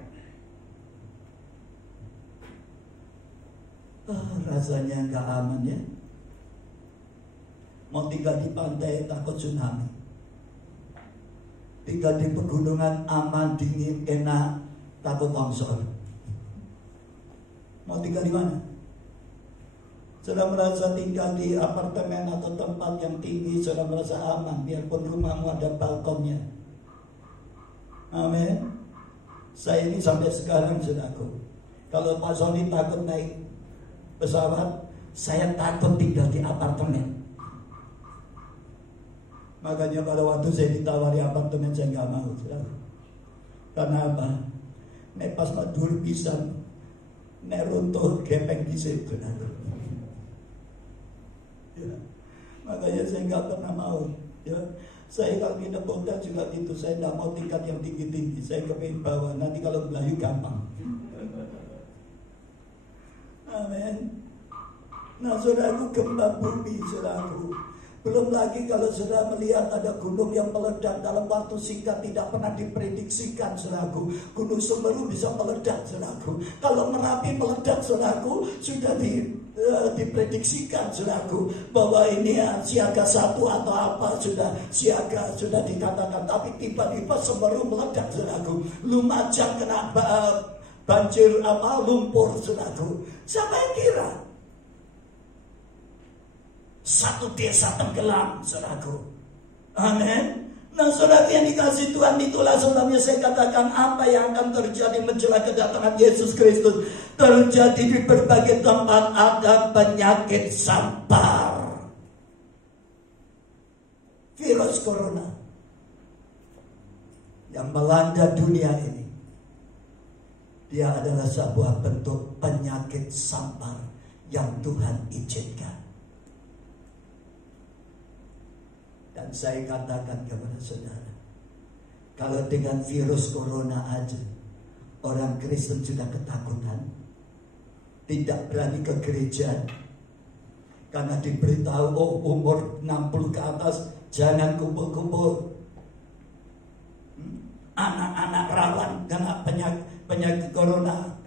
Rasanya nggak aman ya. Mau tinggal di pantai takut tsunami, tinggal di pegunungan aman, dingin, enak, takut longsor. Mau tinggal di mana? Sudah merasa tinggal di apartemen atau tempat yang tinggi, sudah merasa aman, biarpun rumahmu ada balkonnya. Amin. Saya ini sampai sekarang, saudaraku, kalau Pak Sony takut naik pesawat, saya takut tinggal di apartemen. Makanya pada waktu saya ditawari apartemen, saya nggak mau, saudaraku. Karena apa? Nek pas madur pisan, nek runtuh gepeng di situ, saudaraku. Ya. Makanya saya nggak pernah mau. Ya. Saya kalau nginep hotel juga gitu. Saya nggak mau tingkat yang tinggi-tinggi. Saya kepingin bawah. Nanti kalau belayu gampang. Amin. Nah, saudaraku, gempa bumi, saudaraku. Belum lagi kalau sudah melihat ada gunung yang meledak dalam waktu singkat, tidak pernah diprediksikan, saudaraku. Gunung Semeru bisa meledak, saudaraku. Kalau Merapi meledak, saudaraku, sudah diprediksikan, saudaraku, bahwa ini siaga 1 atau apa, sudah siaga, sudah dikatakan. Tapi tiba-tiba Semeru meledak, saudaraku. Lumajang kena banjir lumpur, saudaraku. Siapa yang kira? Satu desa tenggelam, saudaraku. Amin. Nah, saudara yang dikasih Tuhan, itulah sebabnya saya katakan apa yang akan terjadi menjelang kedatangan Yesus Kristus. Terjadi di berbagai tempat ada penyakit sampar. Virus corona yang melanda dunia ini, dia adalah sebuah bentuk penyakit sampar yang Tuhan izinkan. Dan saya katakan kepada saudara, kalau dengan virus corona aja orang Kristen sudah ketakutan, tidak berani ke gereja, karena diberitahu umur 60 ke atas jangan kumpul-kumpul. Anak-anak rawan kena penyakit corona.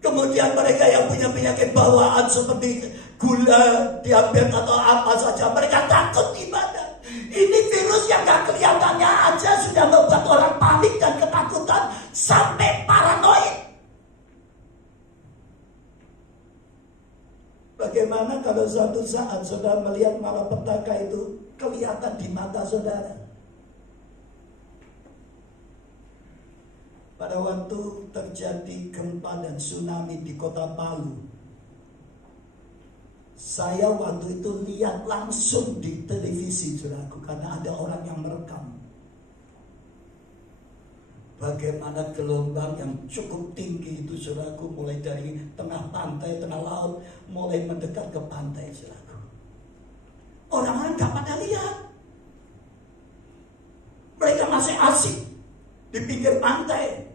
Kemudian mereka yang punya penyakit bawaan seperti gula, diabetes atau apa saja, mereka takut ibadah. Ini virus yang gak kelihatannya aja sudah membuat orang panik dan ketakutan sampai paranoid. Bagaimana kalau suatu saat saudara melihat malapetaka itu kelihatan di mata saudara? Pada waktu terjadi gempa dan tsunami di kota Palu, saya waktu itu lihat langsung di televisi, saudaraku, karena ada orang yang merekam bagaimana gelombang yang cukup tinggi itu, saudaraku, mulai dari tengah pantai, tengah laut, mulai mendekat ke pantai, saudaraku. Orang-orang gak pada lihat, mereka masih asik di pinggir pantai.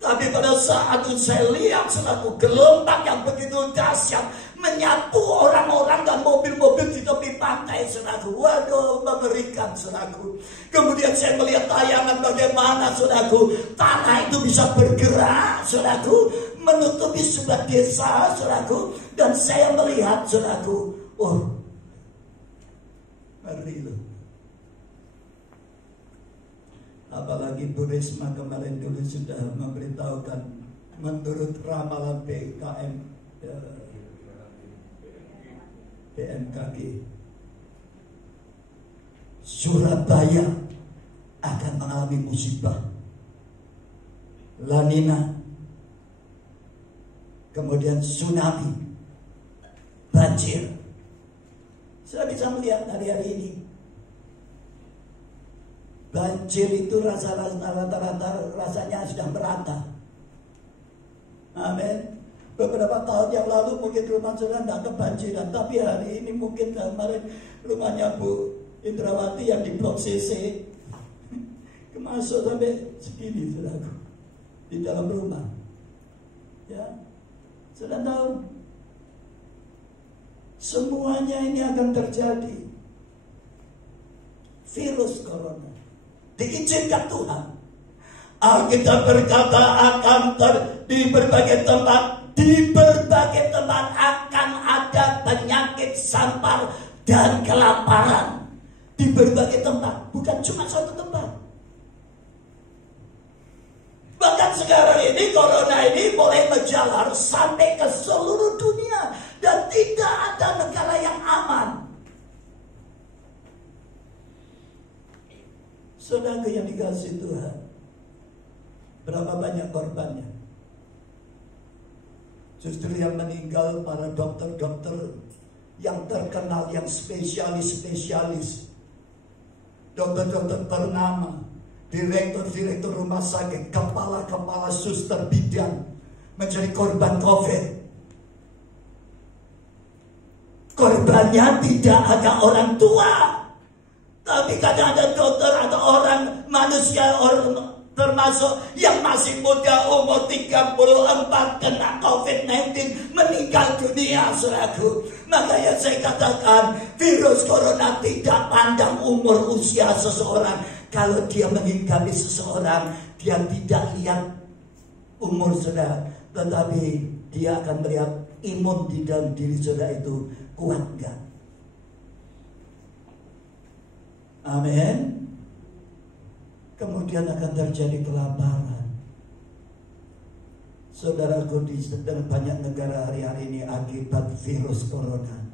Tapi pada saat itu saya lihat saudaraku, gelombang yang begitu dahsyat menyapu orang-orang dan mobil-mobil di tepi pantai saudaraku. Waduh, mengerikan saudaraku. Kemudian saya melihat tayangan bagaimana saudaraku, tanah itu bisa bergerak saudaraku, menutupi sebuah desa saudaraku. Dan saya melihat saudaraku, oh, ngeri loh. Apalagi Bu Risma kemarin dulu sudah memberitahukan menurut ramalan BMKG, Surabaya akan mengalami musibah La Nina, kemudian tsunami, banjir. Saya bisa melihat hari-hari ini banjir itu rata-rata rasanya sudah merata. Amin. Beberapa tahun yang lalu mungkin rumah saudara tidak kebanjiran, tapi hari ini mungkin kemarin rumahnya Bu Indrawati yang di Blok CC masuk sampai segini saudara di dalam rumah. Ya, saudara tahu semuanya ini akan terjadi. Virus corona diizinkan Tuhan. Alkitab berkata akan di berbagai tempat akan ada penyakit sampar dan kelaparan. Di berbagai tempat, bukan cuma satu tempat. Bahkan sekarang ini corona ini mulai menjalar sampai ke seluruh dunia dan tidak ada negara yang aman. Saudara yang dikasih Tuhan, berapa banyak korbannya? Justru yang meninggal para dokter-dokter yang terkenal, yang spesialis, dokter-dokter ternama, direktur-direktur rumah sakit, kepala-kepala suster bidan menjadi korban COVID. Korbannya tidak hanya orang tua, tapi kadang ada dokter atau orang manusia, orang termasuk yang masih muda umur 34 kena COVID-19 meninggal dunia saudaraku. Makanya saya katakan virus corona tidak pandang umur usia seseorang. Kalau dia meninggali seseorang, dia tidak lihat umur saudara, tetapi dia akan melihat imun di dalam diri saudara itu kuat enggak. Amin. Kemudian akan terjadi kelaparan. Saudaraku, di banyak negara hari-hari ini akibat virus corona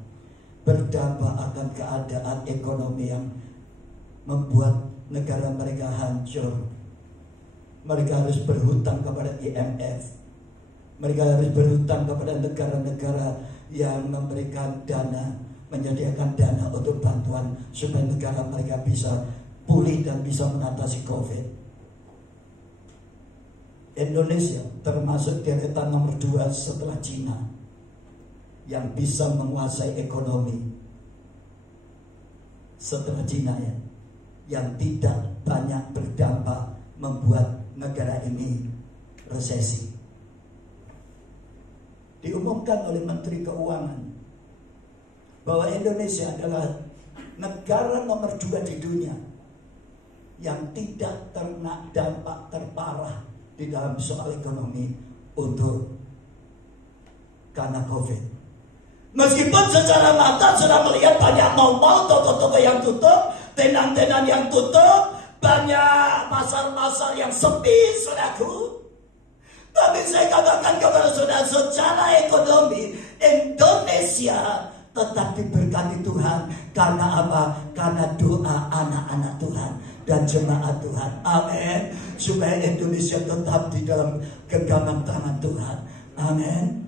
berdampak akan keadaan ekonomi yang membuat negara mereka hancur. Mereka harus berhutang kepada IMF. Mereka harus berhutang kepada negara-negara yang memberikan dana, menyediakan dana untuk bantuan supaya negara mereka bisa pulih dan bisa mengatasi COVID. Indonesia termasuk deretan nomor 2 setelah Cina yang bisa menguasai ekonomi setelah Cina ya, yang tidak banyak berdampak membuat negara ini resesi. Diumumkan oleh Menteri Keuangan bahwa Indonesia adalah negara nomor 2 di dunia yang tidak terkena dampak terparah di dalam soal ekonomi karena COVID. Meskipun secara mata sudah melihat banyak mal-mal, toko-toko yang tutup, tenan-tenan yang tutup, banyak pasar-pasar yang sepi, saudaraku. Tapi saya katakan kepada saudara, secara ekonomi Indonesia tetap diberkati Tuhan. Karena apa? Karena doa anak-anak Tuhan dan jemaat Tuhan. Amin. Supaya Indonesia tetap di dalam genggaman tangan Tuhan. Amin.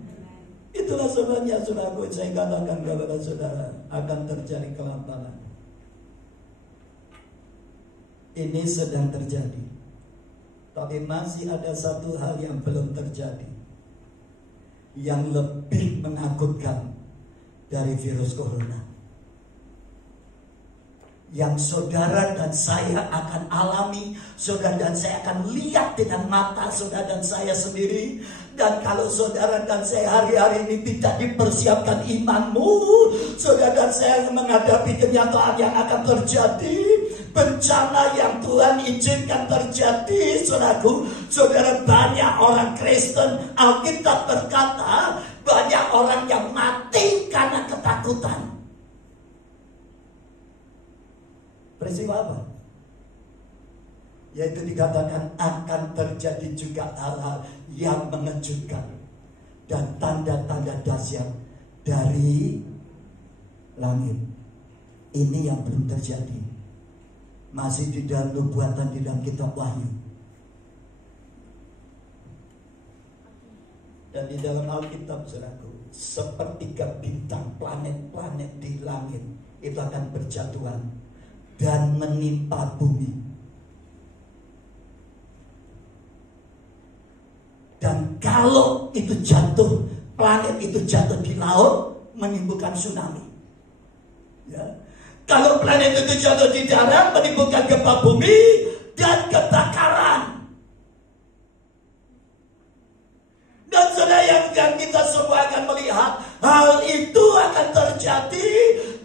Itulah sebabnya saudaraku, saya katakan kepada saudara, akan terjadi kelaparan. Ini sedang terjadi. Tapi masih ada satu hal yang belum terjadi, yang lebih menakutkan dari virus corona, yang saudara dan saya akan alami, saudara dan saya akan lihat dengan mata saudara dan saya sendiri. Dan kalau saudara dan saya hari-hari ini tidak dipersiapkan imanmu, saudara dan saya menghadapi kenyataan yang akan terjadi, bencana yang Tuhan izinkan terjadi, saudaraku. Saudara, banyak orang Kristen, Alkitab berkata, banyak orang yang mati karena ketakutan. Peristiwa apa? Yaitu dikatakan akan terjadi juga hal-hal yang mengejutkan dan tanda-tanda dahsyat dari langit. Ini yang belum terjadi. Masih di dalam nubuatan di dalam kitab Wahyu. Dan di dalam Alkitab, saudaraku, sepertiga bintang, planet-planet di langit itu akan berjatuhan dan menimpa bumi. Dan kalau itu jatuh, planet itu jatuh di laut, menimbulkan tsunami. Ya. Kalau planet itu jatuh di darat, menimbulkan gempa bumi dan kebakaran. Dan saudara, yang kita semua akan melihat hal itu akan terjadi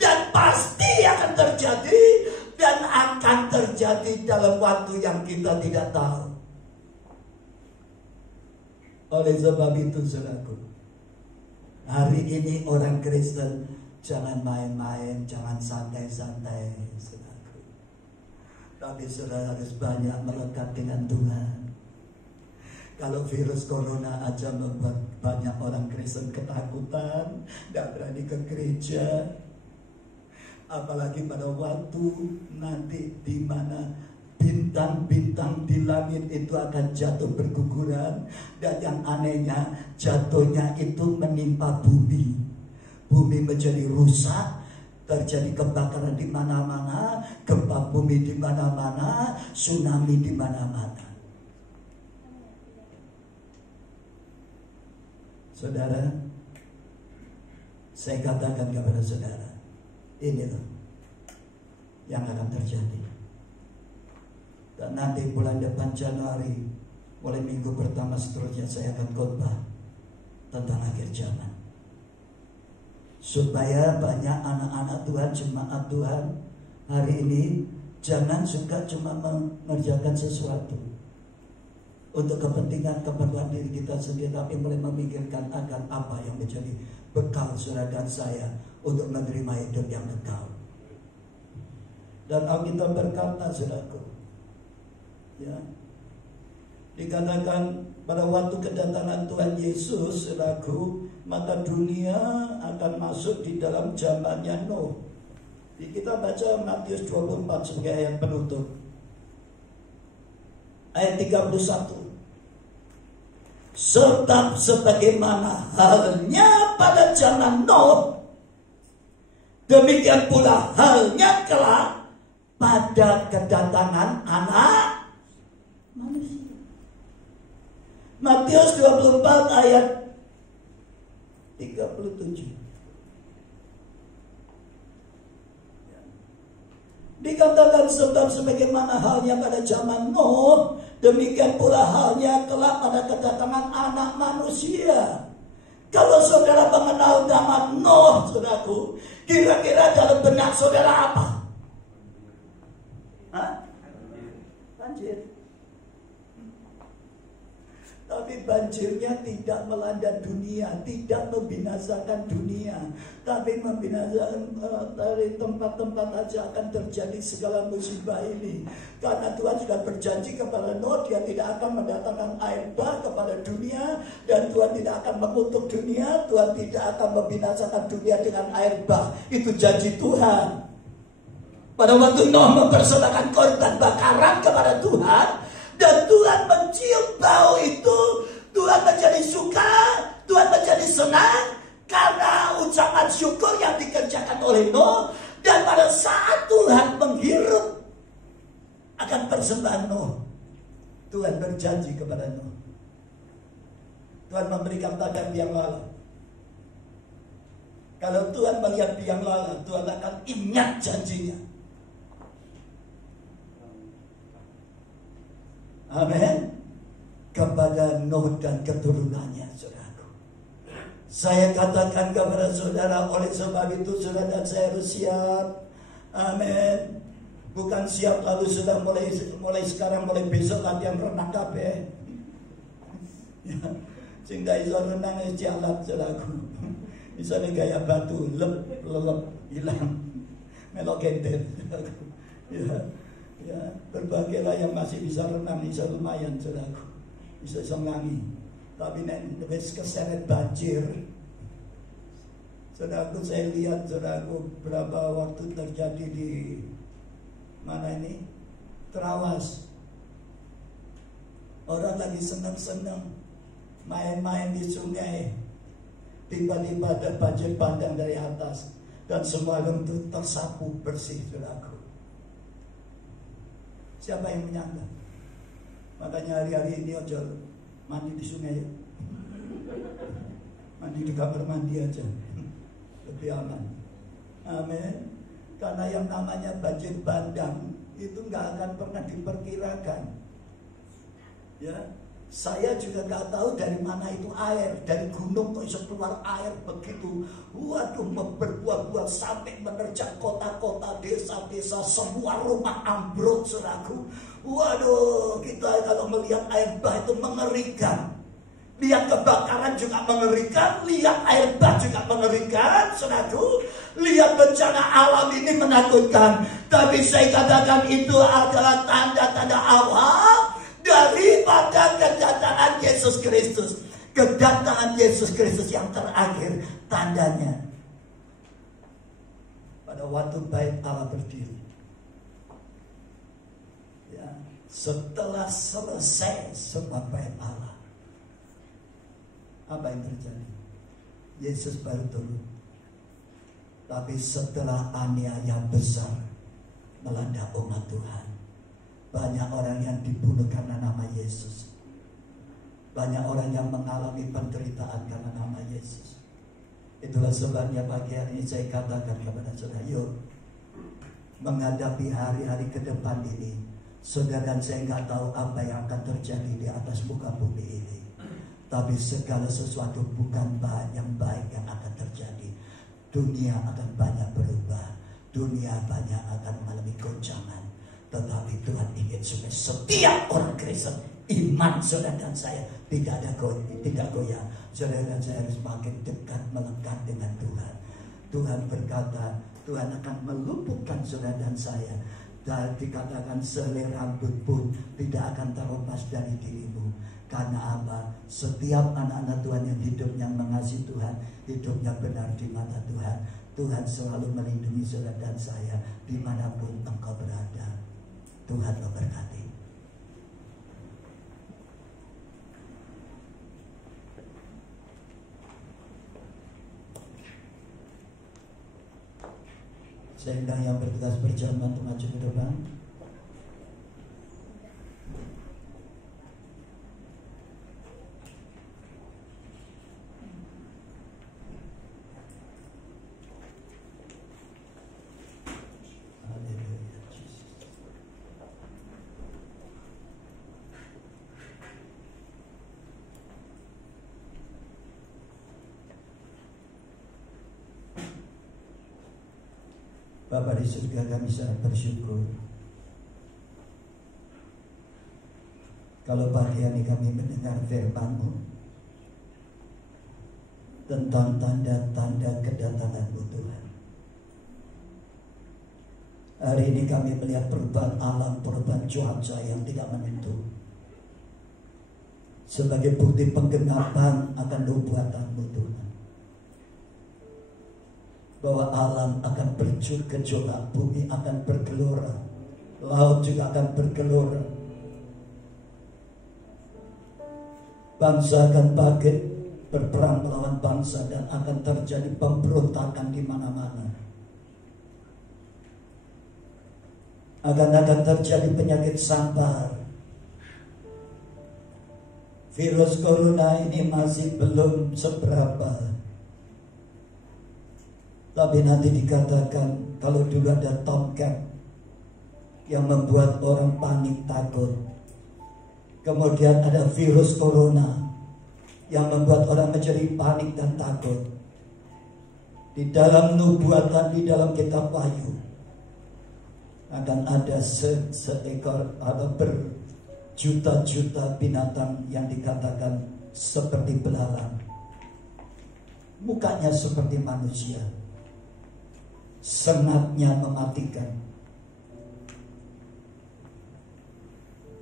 dan pasti akan terjadi. Dan akan terjadi dalam waktu yang kita tidak tahu. Oleh sebab itu, saudaraku, hari ini orang Kristen jangan main-main, jangan santai-santai, saudaraku. Tapi saudara harus banyak melekat dengan Tuhan. Kalau virus corona aja membuat banyak orang Kristen ketakutan, tidak berani ke gereja. Apalagi pada waktu nanti di mana bintang-bintang di langit itu akan jatuh berguguran. Dan yang anehnya, jatuhnya itu menimpa bumi. Bumi menjadi rusak, terjadi kebakaran di mana-mana, gempa bumi di mana-mana, tsunami di mana-mana. Saudara, saya katakan kepada saudara, ini loh yang akan terjadi. Dan nanti bulan depan Januari, mulai minggu pertama seterusnya, saya akan khotbah tentang akhir zaman. Supaya banyak anak-anak Tuhan, jemaat Tuhan hari ini jangan suka cuma mengerjakan sesuatu untuk kepentingan keperluan diri kita sendiri, tapi mulai memikirkan akan apa yang menjadi bekal saudara dan saya untuk menerima hidup yang kekal. Dan Alkitab berkata, saudaraku, ya, dikatakan pada waktu kedatangan Tuhan Yesus, saudaraku, maka dunia akan masuk di dalam zamannya Nuh. Kita baca Matius 24 sebagai ayat penutup. Ayat 31. Sebab sebagaimana halnya pada zaman Nuh, demikian pula halnya kelak pada kedatangan Anak Manusia. Matius 24 ayat 37. Dikatakan sebab sebagaimana halnya pada zaman Nuh, demikian pula halnya kelak pada kedatangan Anak Manusia. Kalau saudara mengenal nama Nuh, saudaraku, kira-kira dalam benak saudara apa? Hah? Banjir. Tapi banjirnya tidak melanda dunia, tidak membinasakan dunia, tapi membinasakan dari tempat-tempat aja akan terjadi segala musibah ini. Karena Tuhan sudah berjanji kepada Nuh, Dia tidak akan mendatangkan air bah kepada dunia, dan Tuhan tidak akan mengutuk dunia, Tuhan tidak akan membinasakan dunia dengan air bah. Itu janji Tuhan. Pada waktu Nuh mempersembahkan korban bakaran kepada Tuhan, dan Tuhan mencium bau itu, Tuhan menjadi suka, Tuhan menjadi senang karena ucapan syukur yang dikerjakan oleh Nuh. Dan pada saat Tuhan menghirup akan persembahan Nuh, Tuhan berjanji kepada Nuh. Tuhan memberikan padang biang lala. Kalau Tuhan melihat biang lala, Tuhan akan ingat janjinya. Amin. Kepada Nuh dan keturunannya, saudaraku. Saya katakan kepada saudara, oleh sebab itu saudara dan saya harus siap. Amin. Bukan siap lalu sudah mulai sekarang, mulai besok latihan renang kabeh. Ya, sehingga iso renang jalan saudaraku. Misalnya gaya batu, lelep, hilang, melok gender. Ya, berbagailah yang masih bisa renang, bisa lumayan saudaraku. Bisa ngangi, tapi nek wis keseret banjir. Saudaraku, saya lihat saudaraku berapa waktu terjadi di mana ini, Trawas. Orang lagi senang-senang main-main di sungai, tiba-tiba ada banjir bandang dari atas dan semua rumput tersapu bersih, saudaraku. Siapa yang menyangka? Makanya hari-hari ini aja mandi di sungai ya. Mandi di kamar mandi aja. Lebih aman. Amin. Karena yang namanya banjir bandang itu nggak akan pernah diperkirakan. Ya, saya juga nggak tahu dari mana itu air, dari gunung kok bisa keluar air begitu. Waduh, berbuah-buah sampai menerjang kota-kota, desa-desa, semua rumah ambruk, saudaraku. Waduh, kita kalau melihat air bah itu mengerikan. Lihat kebakaran juga mengerikan, lihat air bah juga mengerikan, saudaraku. Lihat bencana alam ini menakutkan. Tapi saya katakan itu adalah tanda-tanda awal daripada kedatangan Yesus Kristus. Kedatangan Yesus Kristus yang terakhir, tandanya pada waktu bait Allah berdiri. Ya, setelah selesai semua bait Allah, apa yang terjadi? Yesus baru turun. Tapi setelah aniaya besar melanda umat Tuhan, banyak orang yang dibunuh karena nama Yesus. Banyak orang yang mengalami penderitaan karena nama Yesus. Itulah sebabnya pagi hari ini saya katakan kepada saudara, yuk menghadapi hari-hari ke depan ini. Saudara dan saya nggak tahu apa yang akan terjadi di atas muka bumi ini. Tapi segala sesuatu bukan yang baik yang akan terjadi. Dunia akan banyak berubah. Dunia banyak akan mengalami goncangan. Tetapi Tuhan ingin supaya setiap orang Kristen, iman saudara dan saya tidak goyah. Saudara dan saya harus makin dekat, melekat dengan Tuhan. Tuhan berkata, Tuhan akan meluputkan saudara dan saya. Dan dikatakan sehelai rambut pun tidak akan terlepas dari dirimu. Karena apa? Setiap anak-anak Tuhan yang hidupnya mengasihi Tuhan, hidupnya benar di mata Tuhan. Tuhan selalu melindungi saudara dan saya dimanapun engkau berada. Tuhan memberkati. Sehingga yang bertugas berjamaah untuk maju ke depan. Bapa di surga, kami sangat bersyukur kalau pagi ini kami mendengar firman-Mu tentang tanda-tanda kedatangan-Mu Tuhan. Hari ini kami melihat perubahan alam, perubahan cuaca yang tidak menentu sebagai bukti penggenapan akan nubuatan-Mu Tuhan. Bahwa alam akan bergejolak, bumi akan bergelora, laut juga akan bergelora. Bangsa akan bangkit berperang melawan bangsa dan akan terjadi pemberontakan di mana-mana. Akan terjadi penyakit sampar. Virus corona ini masih belum seberapa. Tapi nanti dikatakan kalau dulu ada Tomcat yang membuat orang panik takut, Kemudian ada virus corona yang membuat orang menjadi panik dan takut. Di dalam nubuatan, di dalam kitab Wahyu, akan ada seekor atau berjuta-juta binatang yang dikatakan seperti belalang. Mukanya seperti manusia, sengatnya mematikan.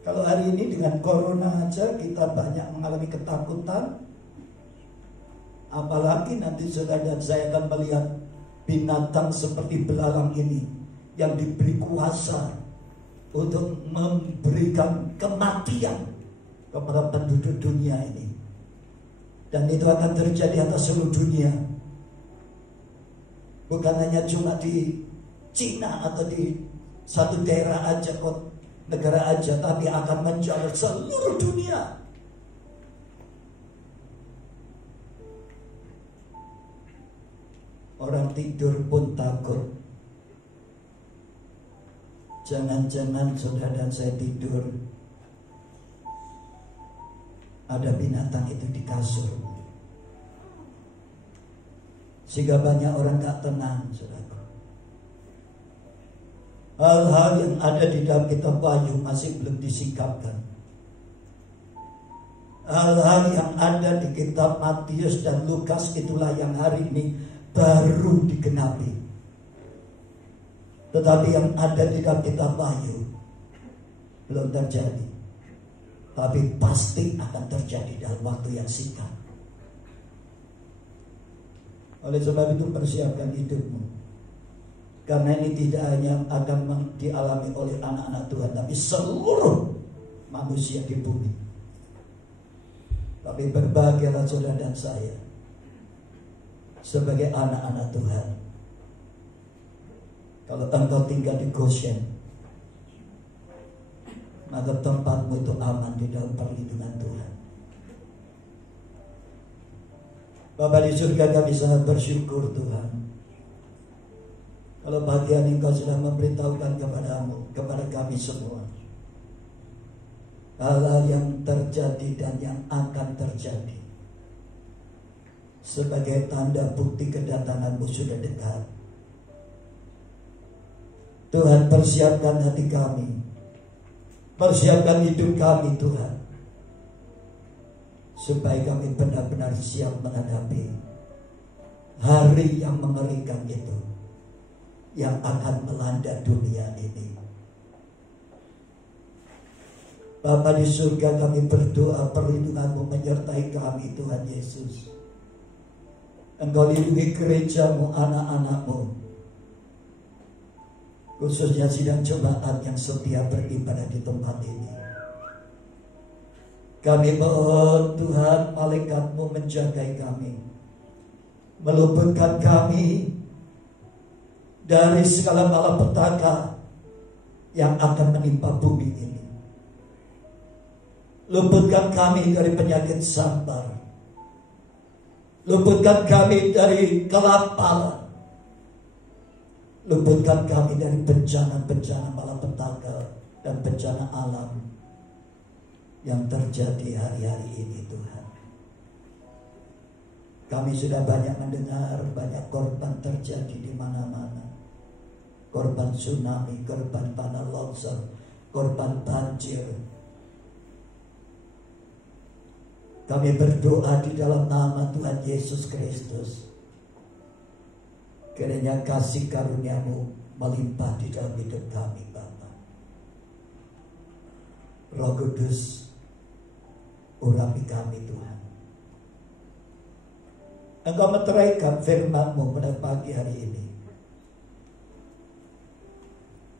Kalau hari ini dengan corona aja kita banyak mengalami ketakutan, apalagi nanti saudara dan saya akan melihat binatang seperti belalang ini yang diberi kuasa untuk memberikan kematian kepada penduduk dunia ini. Dan itu akan terjadi atas seluruh dunia. Bukan hanya cuma di Cina atau di satu daerah aja, negara aja, tapi akan menjalar seluruh dunia. Orang tidur pun takut. Jangan-jangan saudara dan saya tidur, ada binatang itu di kasur, sehingga banyak orang gak tenang, saudara. Hal-hal yang ada di dalam kitab Wahyu masih belum disingkapkan. Hal-hal yang ada di kitab Matius dan Lukas itulah yang hari ini baru digenapi. Tetapi yang ada di dalam kitab Wahyu belum terjadi. Tapi pasti akan terjadi dalam waktu yang singkat. Oleh sebab itu persiapkan hidupmu. Karena ini tidak hanya akan dialami oleh anak-anak Tuhan, tapi seluruh manusia di bumi. Tapi berbahagialah saudara dan saya sebagai anak-anak Tuhan. Kalau engkau tinggal di Goshen, maka tempatmu itu aman di dalam perlindungan Tuhan. Bapa di surga, kami sangat bersyukur Tuhan, kalau bagian Engkau sudah memberitahukan kepada kami semua hal-hal yang terjadi dan yang akan terjadi sebagai tanda bukti kedatangan-Mu sudah dekat. Tuhan, persiapkan hati kami, persiapkan hidup kami Tuhan, supaya kami benar-benar siap menghadapi hari yang mengerikan itu yang akan melanda dunia ini. Bapa di surga, kami berdoa perlindungan-Mu menyertai kami Tuhan Yesus. Engkau lindungi gereja-Mu, anak-anak-Mu, khususnya sidang jemaat yang setia beribadah di tempat ini. Kami mohon Tuhan, malaikat-Mu menjagai kami, meluputkan kami dari segala malapetaka yang akan menimpa bumi ini. Luputkan kami dari penyakit sampar, luputkan kami dari kelaparan, luputkan kami dari bencana-bencana malapetaka dan bencana alam yang terjadi hari-hari ini Tuhan. Kami sudah banyak mendengar banyak korban terjadi di mana-mana. Korban tsunami, korban tanah longsor, korban banjir. Kami berdoa di dalam nama Tuhan Yesus Kristus, kiranya kasih karunia-Mu melimpah di dalam hidup kami Bapa. Roh Kudus, urapi kami Tuhan. Engkau meteraikan firman-Mu pada pagi hari ini.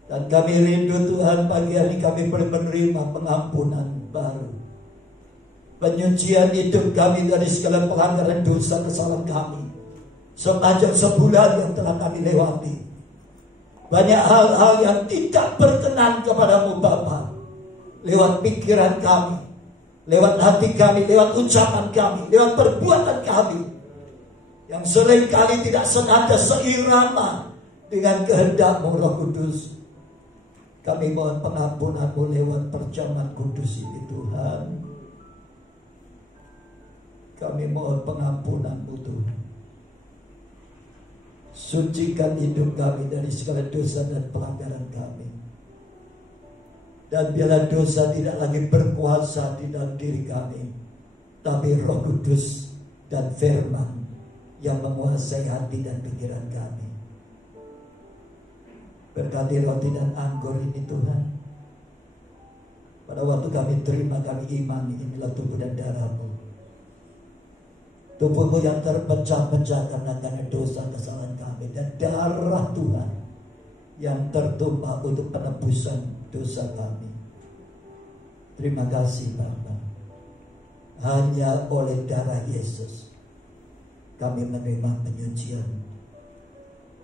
Dan kami rindu Tuhan, pagi hari kami boleh menerima pengampunan baru, penyucian hidup kami dari segala pelanggaran dosa kesalahan kami sepanjang sebulan yang telah kami lewati. Banyak hal-hal yang tidak berkenan kepadamu Bapa, lewat pikiran kami, lewat hati kami, lewat ucapan kami, lewat perbuatan kami, yang seringkali tidak senada seirama dengan kehendak-Mu Roh Kudus. Kami mohon pengampunan-Mu lewat perjamuan kudus ini Tuhan. Kami mohon pengampunan-Mu Tuhan. Sucikan hidup kami dari segala dosa dan pelanggaran kami. Dan biarlah dosa tidak lagi berkuasa di dalam diri kami, tapi Roh Kudus dan firman yang menguasai hati dan pikiran kami. Berkati roti dan anggur ini Tuhan. Pada waktu kami terima, kami imani inilah tubuh dan darah-Mu. Tubuh-Mu yang terpecah-pecah karena dosa kesalahan kami, dan darah Tuhan yang tertumpah untuk penebusan dosa kami. Terima kasih Bapa. Hanya oleh darah Yesus kami menerima penyucian,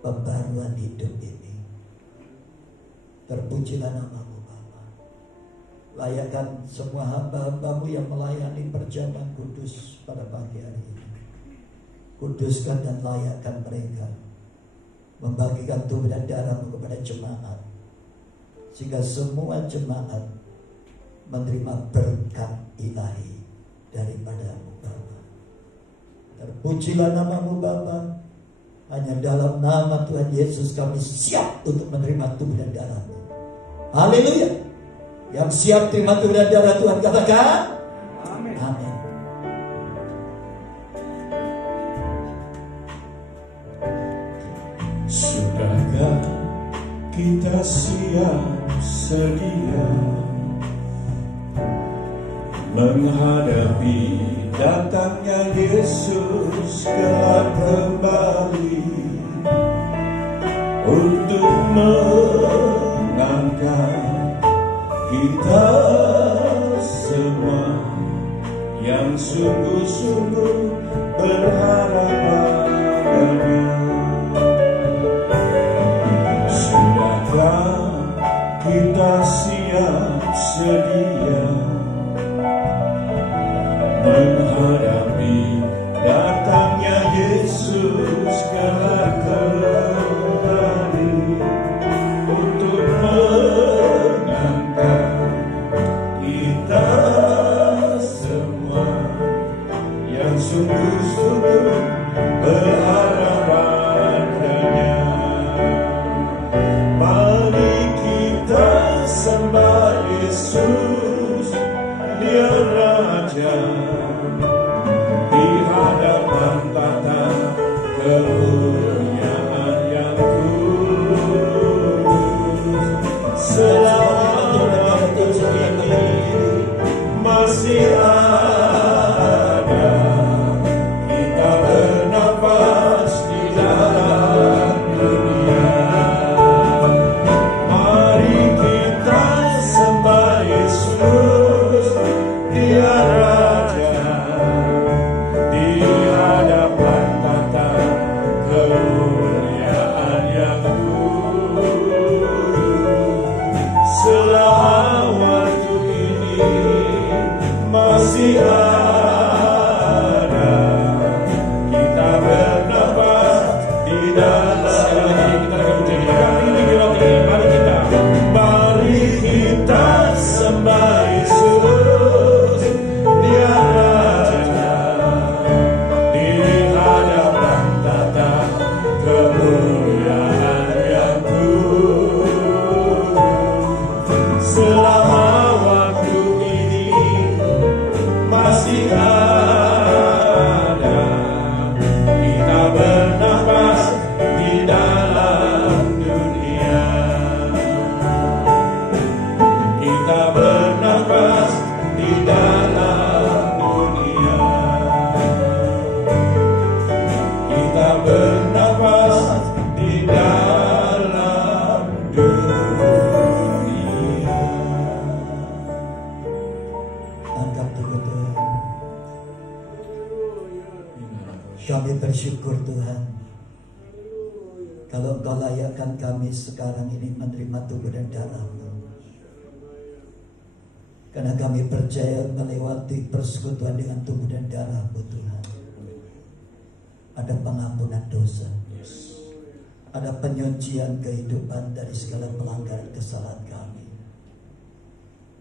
pembaruan hidup ini. Terpujilah nama-Mu Bapa. Layakkan semua hamba-hamba-Mu yang melayani perjamuan kudus pada pagi hari ini. Kuduskan dan layakkan mereka membagikan tubuh dan darah-Mu kepada jemaat, sehingga semua jemaat menerima berkat ilahi daripada-Mu Bapa. Terpujilah nama-Mu Bapa. Hanya dalam nama Tuhan Yesus kami siap untuk menerima tubuh dan darah-Mu. Haleluya. Yang siap terima tubuh dan darah Tuhan katakan amin. Amin. Sudahkah kita siap sedia menghadapi datangnya Yesus kelak kembali untuk mengangkat kita semua yang sungguh-sungguh berharap padanya. Sudahkah kita siap sedia menghadapi datangnya Yesus kelak kembali untuk mengangkat kita semua yang sungguh-sungguh berharap padanya. Mari kita sembah Yesus, Dia Raja, di hadapan tata kemuliaan yang kudus. Selama waktu ini masih ada, kita bernafas di dalam dunia. Mari kita sembah Yesus, Dia Raja, di hadapan tata kemuliaan yang kudus. Selama waktu ini masih ada, kita bernafas di dalam dunia. Mari kita sembah Yesus, Dia Raja, di hadapan tata kemuliaan yang kudus. Selama waktu ini masih ada, kita bernafas di dalam dunia. Kita bernafas di dalam dunia. Kita bernafas di dalam dunia. Angkat tubuh Tuhan. Kami bersyukur Tuhan, kalau Engkau layakkan kami sekarang ini menerima tubuh dan darah-Mu. Karena kami percaya melewati persekutuan dengan tubuh dan darah-Mu Tuhan, ada pengampunan dosa, ada penyucian kehidupan dari segala pelanggaran kesalahan kami.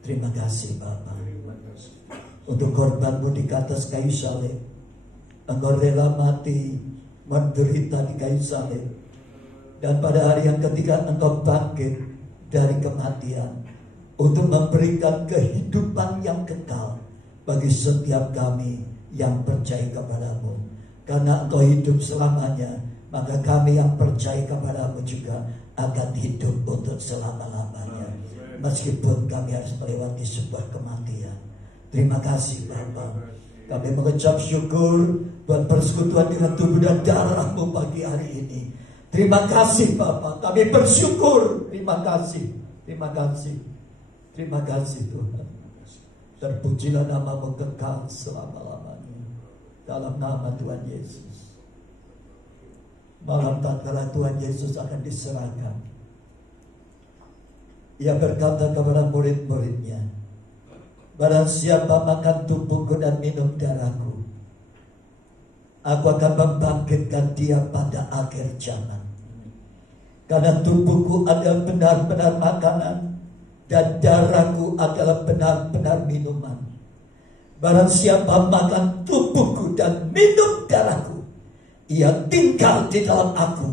Terima kasih Bapa untuk korban-Mu di atas kayu salib. Engkau rela mati, menderita di kayu salib, dan pada hari yang ketiga Engkau bangkit dari kematian untuk memberikan kehidupan yang kekal bagi setiap kami yang percaya kepadamu. Karena Engkau hidup selamanya, maka kami yang percaya kepadamu juga akan hidup untuk selama-lamanya, meskipun kami harus melewati sebuah kematian. Terima kasih Bapa. Kami mengucap syukur buat persekutuan dengan tubuh dan darah-Mu pagi hari ini. Terima kasih Bapa. Kami bersyukur. Terima kasih. Terima kasih. Terima kasih Tuhan. Terpujilah nama-Mu kekal selama-lamanya. Dalam nama Tuhan Yesus. Malam tatkala Tuhan Yesus akan diserahkan, Ia berkata kepada murid-muridnya, barang siapa makan tubuhku dan minum darahku, aku akan membangkitkan dia pada akhir zaman. Karena tubuhku adalah benar-benar makanan, dan darahku adalah benar-benar minuman. Barang siapa makan tubuhku dan minum darahku, ia tinggal di dalam aku,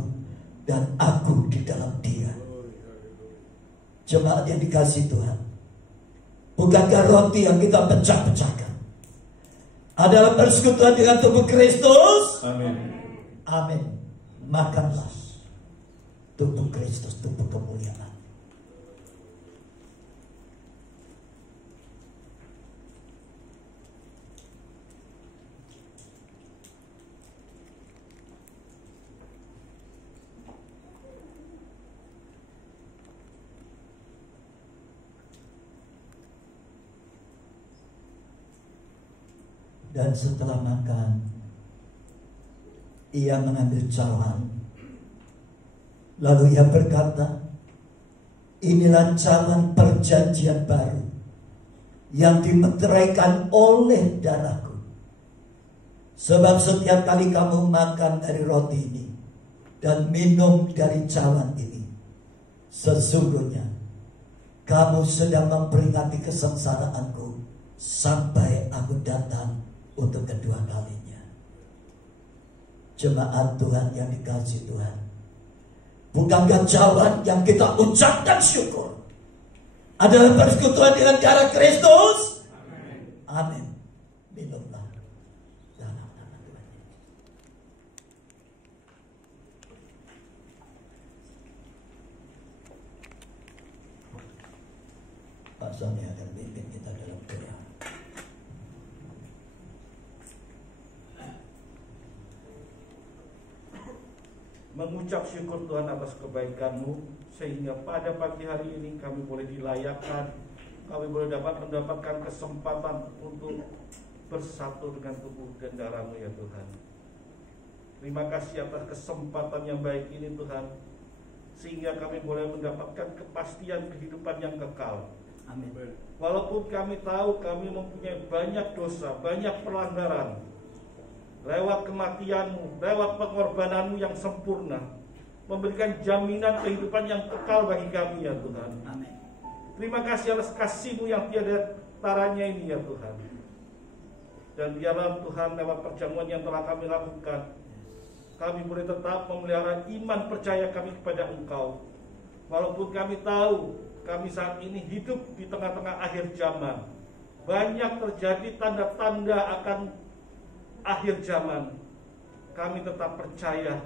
dan aku di dalam dia. Jemaat yang dikasihi Tuhan, bukankah roti yang kita pecah-pecahkan adalah persekutuan dengan tubuh Kristus? Amin. Amin. Makanlah tubuh Kristus, tubuh kemuliaan. Dan setelah makan, Ia mengambil cawan. Lalu Ia berkata, inilah cawan perjanjian baru yang dimeteraikan oleh darahku. Sebab setiap kali kamu makan dari roti ini dan minum dari cawan ini, sesungguhnya kamu sedang memperingati kesengsaraanku sampai aku datang untuk kedua kalinya. Jemaat Tuhan yang dikasihi Tuhan, bukankah cawan yang kita ucapkan syukur adalah persekutuan dengan darah Kristus? Amin. Minumlah dalam nama Tuhan. Pak Sony akan pimpin kita dalam doa. Mengucap syukur Tuhan atas kebaikan-Mu, sehingga pada pagi hari ini kami boleh dilayakkan, kami boleh mendapatkan kesempatan untuk bersatu dengan tubuh dan darah-Mu ya Tuhan. Terima kasih atas kesempatan yang baik ini Tuhan, sehingga kami boleh mendapatkan kepastian kehidupan yang kekal. Amin. Walaupun kami tahu kami mempunyai banyak dosa, banyak pelanggaran, lewat kematian-Mu, lewat pengorbanan-Mu yang sempurna, memberikan jaminan kehidupan yang kekal bagi kami ya Tuhan. Amin. Terima kasih atas kasih-Mu yang tiada taranya ini ya Tuhan. Dan biarlah Tuhan lewat perjamuan yang telah kami lakukan, kami boleh tetap memelihara iman percaya kami kepada Engkau. Walaupun kami tahu kami saat ini hidup di tengah-tengah akhir zaman, banyak terjadi tanda-tanda akan akhir zaman, kami tetap percaya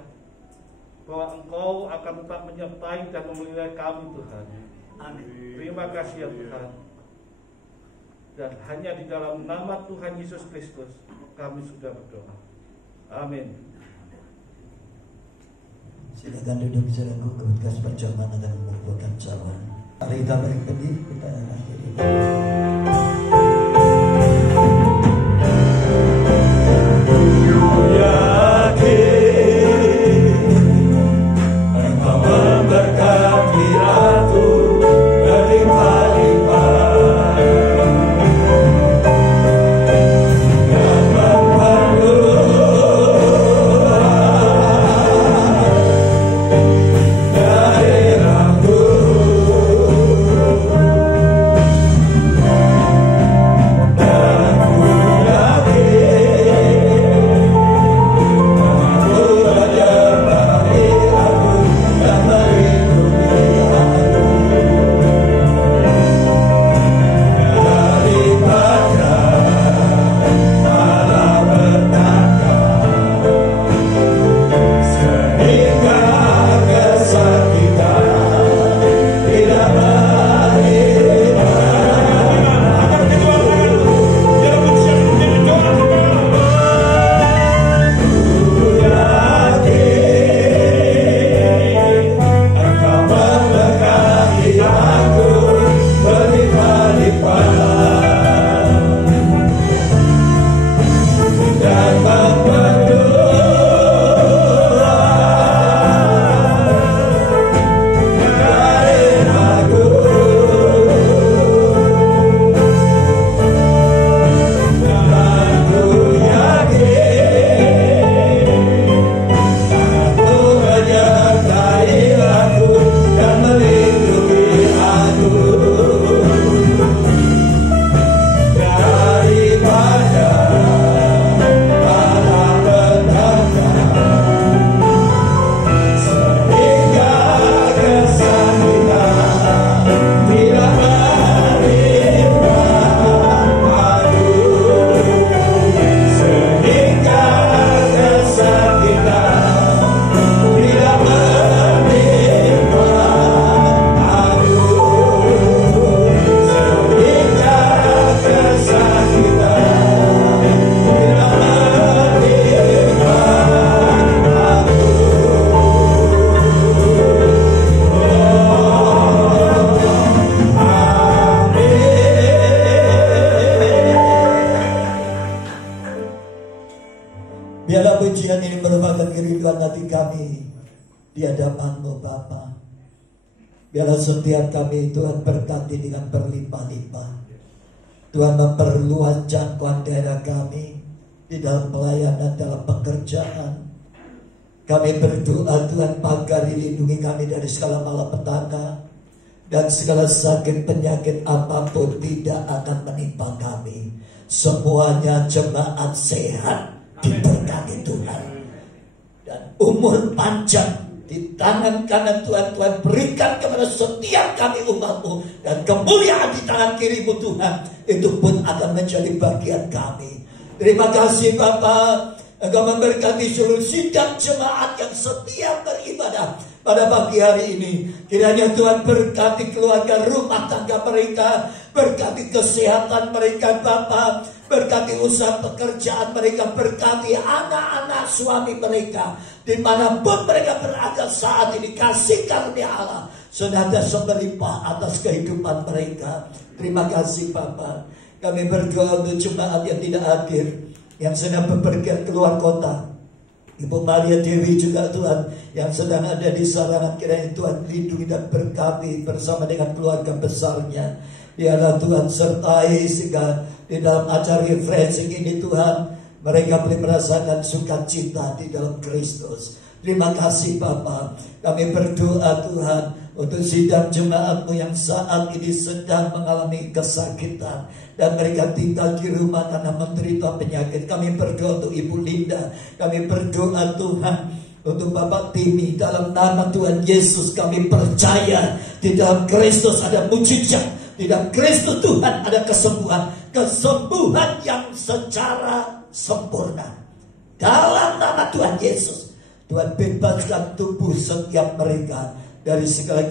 bahwa Engkau akan tetap menyertai dan memelihara kami Tuhan. Amin. Terima kasih ya Tuhan. Dan hanya di dalam nama Tuhan Yesus Kristus kami sudah berdoa. Amin. Silakan duduk secara gugur, kas perjamuan akan mengumpulkan cawan. Mari kita berhenti, kita akhiri. Biarlah setiap kami Tuhan berkati dengan berlimpah-limpah. Tuhan memperluas jangkauan daerah kami di dalam pelayanan, dalam pekerjaan. Kami berdoa Tuhan pagari lindungi kami dari segala malapetaka dan segala sakit penyakit apapun tidak akan menimpa kami. Semuanya jemaat sehat diberkati Tuhan, dan umur panjang di tangan kanan Tuhan. Tuhan berikan kepada setiap kami umat-Mu, dan kemuliaan di tangan kiri-Mu Tuhan, itu pun akan menjadi bagian kami. Terima kasih Bapa, Engkau memberkati seluruh sidang jemaat yang setia beribadah pada pagi hari ini. Kiranya Tuhan berkati keluarga rumah tangga mereka, berkati kesehatan mereka Bapa, berkati usaha pekerjaan mereka, berkati anak-anak suami mereka, dimanapun mereka berada saat ini. Kasih karunia Allah senantiasa berlimpah atas kehidupan mereka. Terima kasih Bapa. Kami berdoa untuk jemaat yang tidak hadir, yang sedang bepergian keluar kota. Ibu Maria Dewi juga Tuhan, yang sedang ada di Sarangan, kiranya Tuhan lindungi dan berkati bersama dengan keluarga besarnya. Biarlah Tuhan sertai sehingga di dalam acara refreshing ini Tuhan, mereka boleh merasakan sukacita di dalam Kristus. Terima kasih Bapa. Kami berdoa Tuhan untuk sidang jemaat-Mu yang saat ini sedang mengalami kesakitan dan mereka tinggal di rumah karena menderita penyakit. Kami berdoa untuk Ibu Linda. Kami berdoa Tuhan untuk Bapak Timi. Dalam nama Tuhan Yesus kami percaya di dalam Kristus ada mujizat. Di dalam Kristus Tuhan ada kesembuhan. Kesembuhan yang secara sempurna. Dalam nama Tuhan Yesus, Tuhan bebaskan tubuh setiap mereka dari segala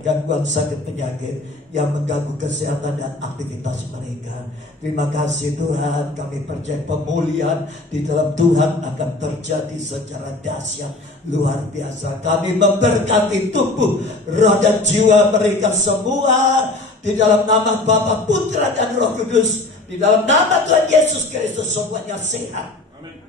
gangguan sakit penyakit yang mengganggu kesehatan dan aktivitas mereka. Terima kasih Tuhan, kami percaya pemulihan di dalam Tuhan akan terjadi secara dahsyat, luar biasa. Kami memberkati tubuh, roh dan jiwa mereka semua di dalam nama Bapa, Putra dan Roh Kudus. Di dalam nama Tuhan Yesus Kristus semuanya sehat. Amin.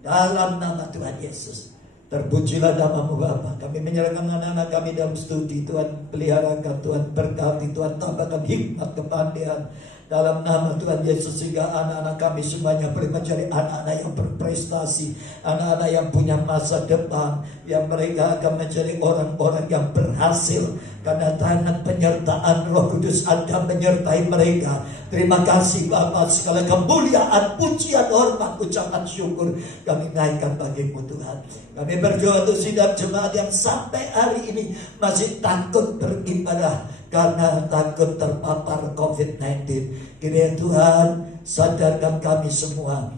Dalam nama Tuhan Yesus. Terpujilah nama-Mu Bapa. Kami menyerahkan anak-anak kami dalam studi. Tuhan peliharakan, Tuhan berkati, Tuhan tambahkan hikmat kepandaian dalam nama Tuhan Yesus, sehingga anak-anak kami semuanya boleh menjadi anak-anak yang berprestasi, anak-anak yang punya masa depan, yang mereka akan menjadi orang-orang yang berhasil karena tangan penyertaan Roh Kudus ada menyertai mereka. Terima kasih Bapa, segala kemuliaan, pujian, hormat, ucapan syukur kami naikkan bagi-Mu Tuhan. Kami berdoa untuk sidang jemaat yang sampai hari ini masih takut beribadah karena takut terpapar COVID-19. Kiranya Tuhan sadarkan kami semua,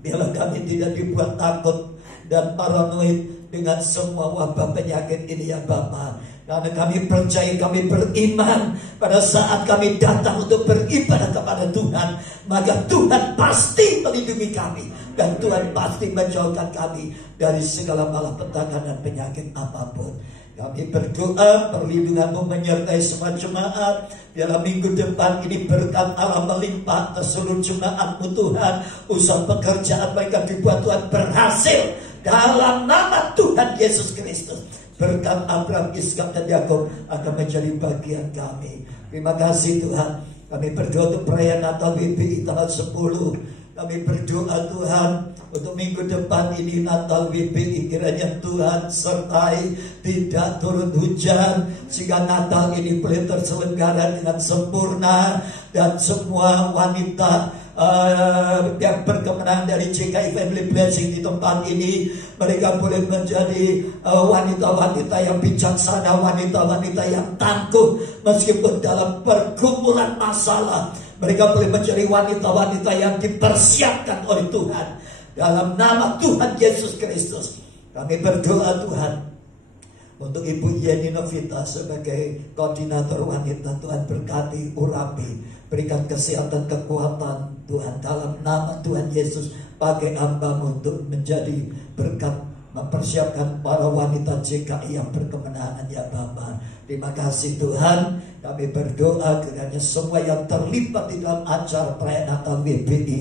biarlah kami tidak dibuat takut dan paranoid dengan semua wabah penyakit ini ya Bapa. Karena kami percaya, kami beriman pada saat kami datang untuk beribadah kepada Tuhan, maka Tuhan pasti melindungi kami dan Tuhan pasti menjauhkan kami dari segala malapetaka dan penyakit apapun. Kami berdoa perlindungan-Mu menyertai semua jemaat. Biarlah minggu depan ini berkat Allah melimpah ke seluruh jemaat-Mu Tuhan. Usaha pekerjaan mereka dibuat Tuhan berhasil dalam nama Tuhan Yesus Kristus. Berkat Abraham, Ishak dan Yakub akan menjadi bagian kami. Terima kasih Tuhan. Kami berdoa untuk perayaan Natal WBI tanggal 10. Kami berdoa Tuhan untuk minggu depan ini Natal WBI, kiranya Tuhan sertai, tidak turun hujan, sehingga Natal ini boleh terselenggara dengan sempurna. Dan semua wanita yang berkemenangan dari JKI Family Blessing di tempat ini, mereka boleh menjadi wanita-wanita yang bijaksana, wanita-wanita yang tangguh meskipun dalam pergumulan masalah. Mereka boleh menjadi wanita-wanita yang dipersiapkan oleh Tuhan. Dalam nama Tuhan Yesus Kristus kami berdoa Tuhan untuk Ibu Yeni Novita sebagai koordinator wanita. Tuhan berkati, urapi, berikan kesehatan, kekuatan Tuhan. Dalam nama Tuhan Yesus, pakai hamba-Mu untuk menjadi berkat, mempersiapkan para wanita JKI yang berkemenangan ya Bapa. Terima kasih Tuhan. Kami berdoa kiranya semua yang terlibat di dalam acara perayaan Natal WBI,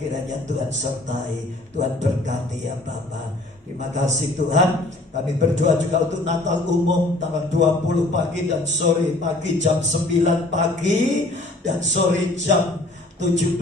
kiranya Tuhan sertai, Tuhan berkati ya Bapa. Terima kasih Tuhan. Kami berdoa juga untuk Natal umum tanggal 20 pagi dan sore. Pagi jam 9 pagi dan sore jam 17.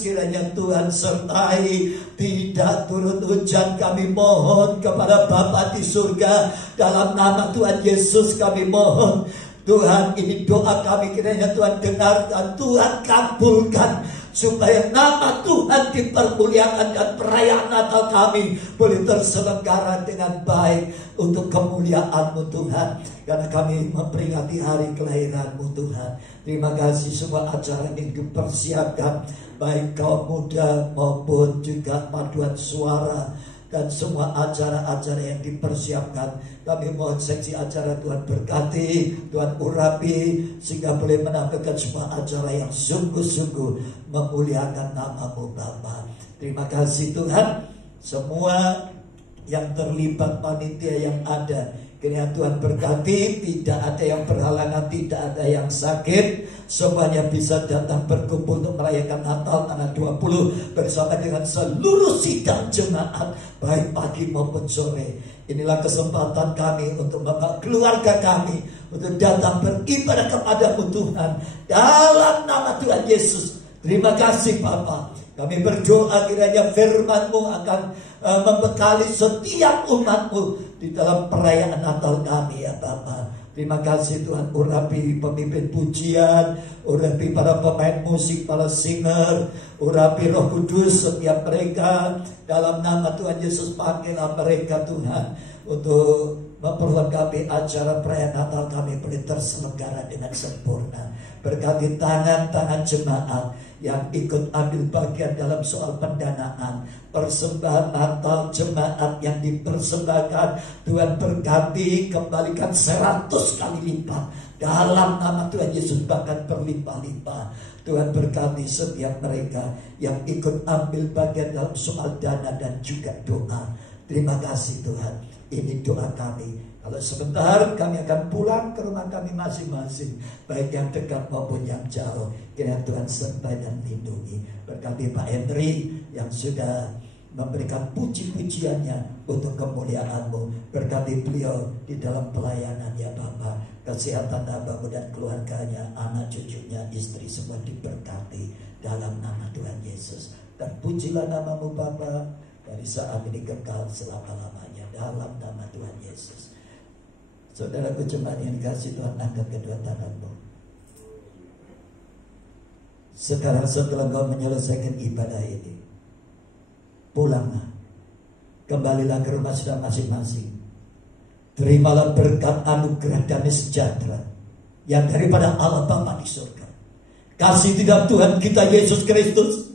Kiranya Tuhan sertai, tidak turun hujan. Kami mohon kepada Bapa di surga, dalam nama Tuhan Yesus kami mohon. Tuhan, ini doa kami, kiranya Tuhan dengarkan, Tuhan kabulkan, supaya nama Tuhan dipermuliakan dan perayaan Natal kami boleh terselenggara dengan baik untuk kemuliaan-Mu Tuhan. Karena kami memperingati hari kelahiran-Mu Tuhan. Terima kasih semua acara yang dipersiapkan, baik kaum muda maupun juga paduan suara dan semua acara-acara yang dipersiapkan. Kami mohon seksi acara Tuhan berkati, Tuhan urapi, sehingga boleh menampilkan semua acara yang sungguh-sungguh memuliakan nama-Mu Bapa. Terima kasih Tuhan. Semua yang terlibat panitia yang ada, kiranya Tuhan berkati, tidak ada yang berhalangan, tidak ada yang sakit, semuanya bisa datang berkumpul untuk merayakan Natal tanggal 20 bersama dengan seluruh sidang jemaat, baik pagi maupun sore. Inilah kesempatan kami untuk membawa keluarga kami untuk datang beribadah kepada-Mu Tuhan dalam nama Tuhan Yesus. Terima kasih Bapa. Kami berdoa kiranya firman-Mu akan membekali setiap umat-Mu di dalam perayaan Natal kami ya Bapa. Terima kasih Tuhan, urapi pemimpin pujian, urapi para pemain musik, para singer, urapi Roh Kudus setiap mereka. Dalam nama Tuhan Yesus, pakailah mereka Tuhan untuk memperlengkapi acara perayaan Natal kami boleh terselenggara dengan sempurna. Berkati tangan-tangan jemaat yang ikut ambil bagian dalam soal pendanaan, persembahan Natal jemaat yang dipersembahkan, Tuhan berkati, kembalikan 100 kali lipat dalam nama Tuhan Yesus, bahkan berlimpah-limpah. Tuhan berkati setiap mereka yang ikut ambil bagian dalam soal dana dan juga doa. Terima kasih Tuhan. Ini doa kami. Kalau sebentar kami akan pulang ke rumah kami masing-masing, baik yang dekat maupun yang jauh. Kiranya Tuhan sertai dan lindungi. Berkati Pak Henry yang sudah memberikan puji-pujiannya untuk kemuliaan-Mu. Berkati beliau di dalam pelayanan ya Bapa. Kesehatan Abang dan keluarganya, anak cucunya, istri semua diberkati dalam nama Tuhan Yesus. Dan pujilah nama-Mu Bapa dari saat ini kekal selama-lamanya dalam nama Tuhan Yesus. Saudaraku jemaat yang dikasihi Tuhan, angkat kedua tanganmu. Sekarang setelah kau menyelesaikan ibadah ini, pulanglah, kembalilah ke rumah saudara masing-masing. Terimalah berkat anugerah damai sejahtera yang daripada Allah Bapa di surga, kasih tidak Tuhan kita Yesus Kristus,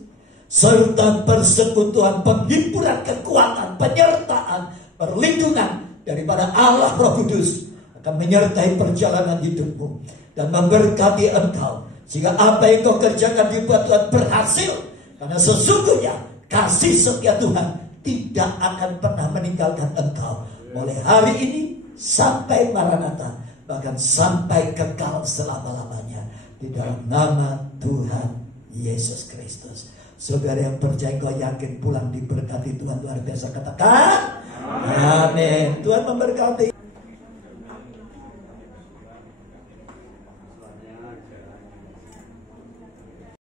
serta persekutuan, penghiburan, kekuatan, penyertaan, perlindungan daripada Allah Roh Kudus akan menyertai perjalanan hidupmu dan memberkati engkau, sehingga apa yang kau kerjakan dibuat Tuhan berhasil. Karena sesungguhnya kasih setia Tuhan tidak akan pernah meninggalkan engkau, mulai hari ini sampai Maranatha, bahkan sampai kekal selama-lamanya, di dalam nama Tuhan Yesus Kristus. Saudara yang percaya, kau yakin pulang diberkati Tuhan luar biasa, katakan amin. Tuhan memberkati.